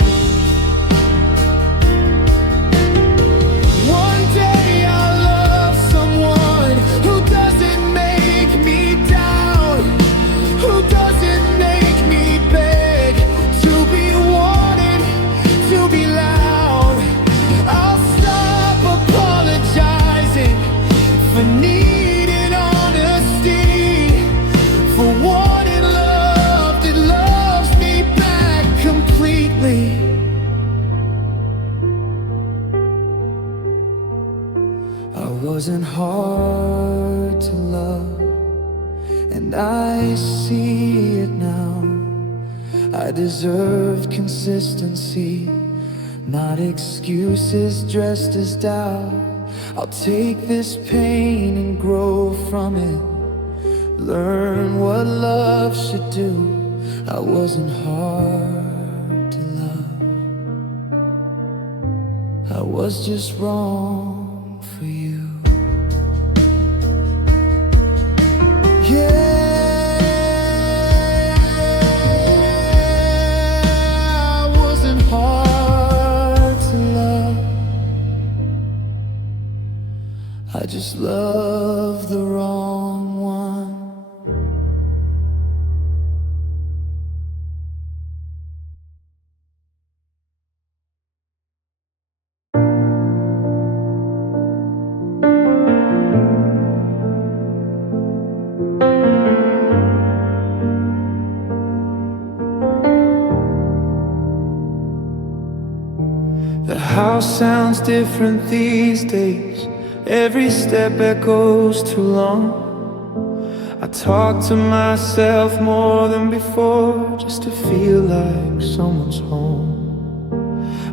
One day I'll love someone who doesn't make me down, who doesn't make me beg to be wanted, to be loud. I'll stop apologizing for needing honesty, for wanting love that loves me back completely. I wasn't hard to love, and and I see it now. I deserved consistency, not excuses dressed as doubt. I'll take this pain and grow from it, learn what love should do. I wasn't hard to love, I was just wrong for you. Yeah, I wasn't hard to love, I just loved the wrong one. The house sounds different these days. Every step echoes too long. I talk to myself more than before, just to feel like someone's home.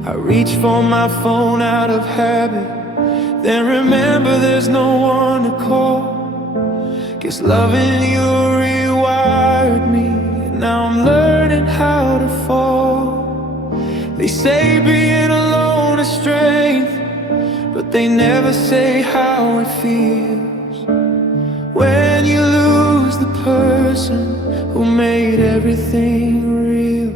I reach for my phone out of habit, then remember there's no one to call. Guess loving you rewired me, and now I'm learning how to fall. They say being alone is strength, but they never say how it feels when you lose the person who made everything real.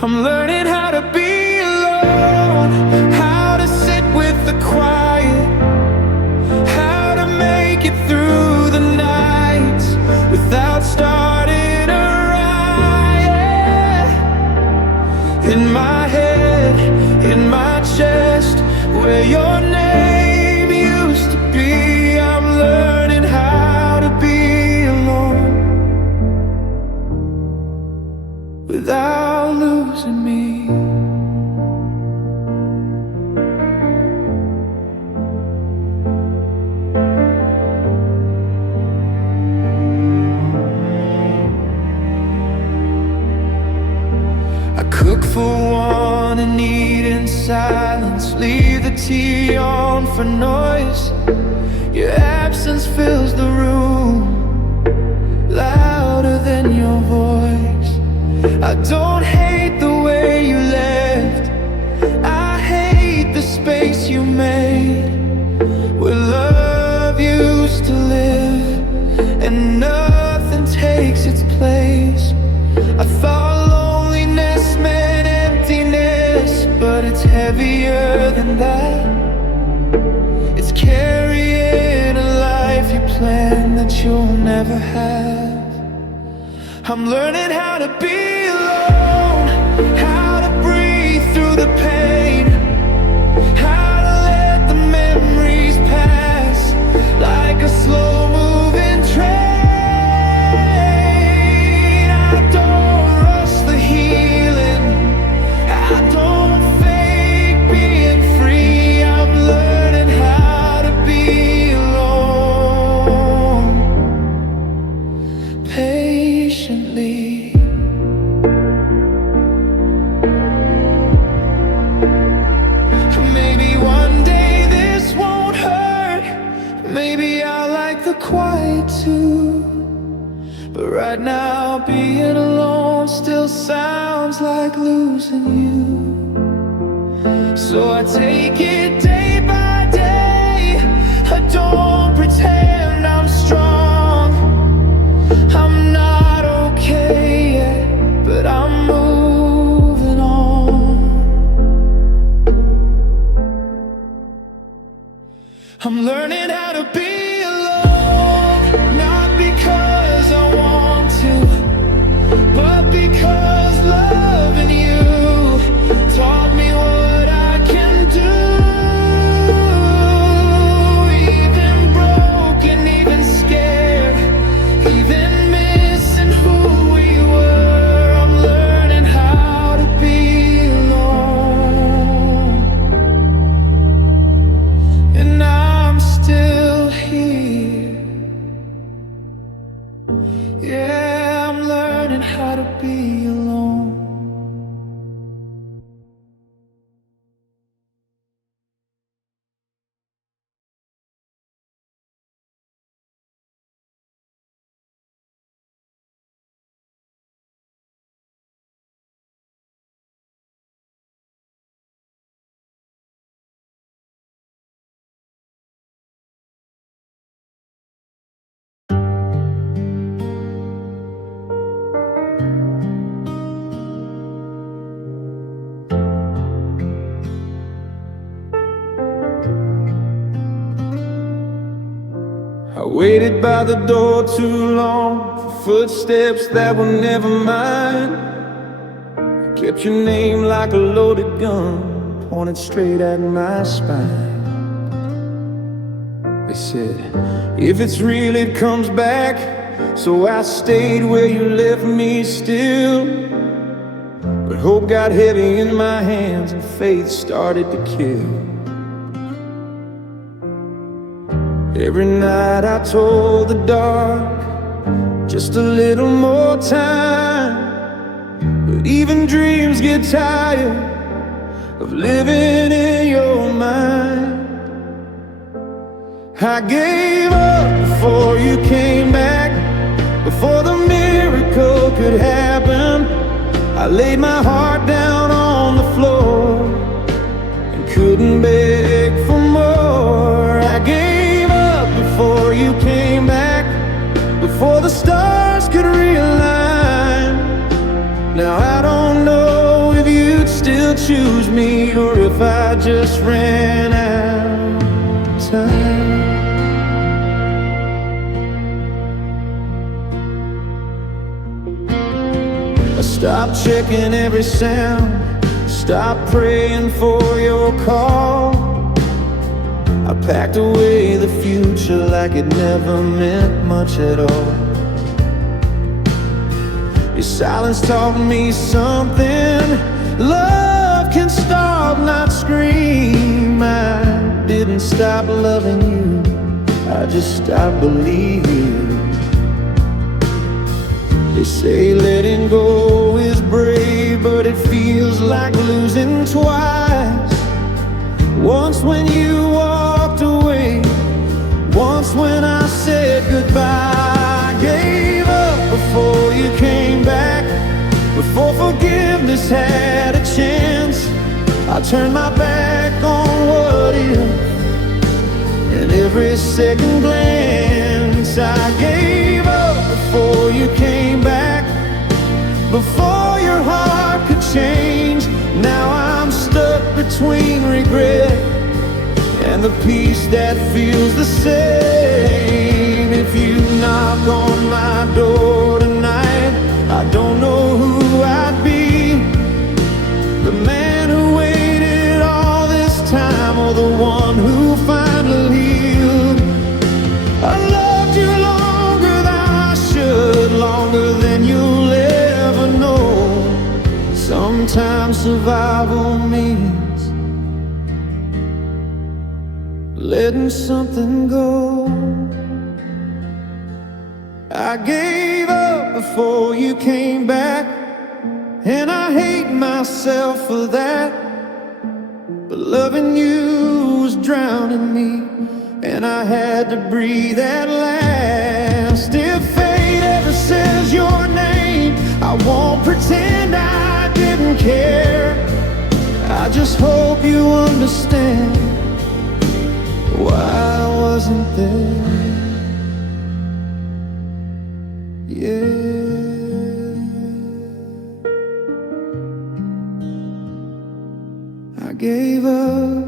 I'm learning how to be alone, how to sit with the quiet, how to make it through the nights without starting a riot. In my head, in my chest, where your name used to be, I'm learning how to be alone without losing me. I cook for one and eat in silence, leave the tea on for noise. Your absence fills the room, louder than your voice. I don't hate the way you left, I hate the space you made, where love used to live and nothing takes its place. I thought loneliness meant emptiness, but it's heavier than that. It's carrying a life you planned that you'll never have. I'm learning how to be alone, how to breathe through the pain, how to let the memories pass like a slow-moving train. I don't rush the healing, I don't fake being free. I'm learning how to be alone patiently. Maybe one day this won't hurt, maybe I like the quiet too, but right now being alone still sounds like losing you. So I take it day by day, I don't pretend I'm strong. I'm not okay yet, but I'm moving on. I'm learning how to be alone, not because I want to, but because loving you taught me what I can do. Even I waited by the door too long for footsteps that were never mine. Kept your name like a loaded gun pointed straight at my spine. They said, if it's real it comes back. So I stayed where you left me still. But hope got heavy in my hands and faith started to kill. Every night I told the dark, just a little more time. But even dreams get tired of living in your mind. I gave up before you came back, before the miracle could happen. I laid my heart down on the floor and couldn't beg for more. I gave up before you came back, before the stars could realign. Now I don't know if you'd still choose me or if I just ran out of time. I stopped checking every sound, stopped praying for your call. I packed away the future like it never meant much at all. Your silence taught me something. Love can stop, not scream. I didn't stop loving you, I just stopped believing. They say letting go is brave, but it feels like losing twice. Once when you walked away, once when I said goodbye. I gave up before you came back, before forgiveness had a chance. I turned my back on what if, and every second glance. I gave up before you came back, before your heart could change. Now I'm stuck between regret and the peace that feels the same. If you knock on my door tonight, I don't know who I'd be. The man who waited all this time, or the one who finally healed. I loved you longer than I should, longer than you'll ever know. Sometimes survival means letting something go. I gave up before you came back, and I hate myself for that. But loving you was drowning me, and I had to breathe at last. If fate ever says your name, I won't pretend I didn't care. I just hope you understand why I wasn't there. Yeah. I gave up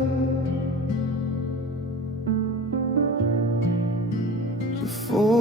before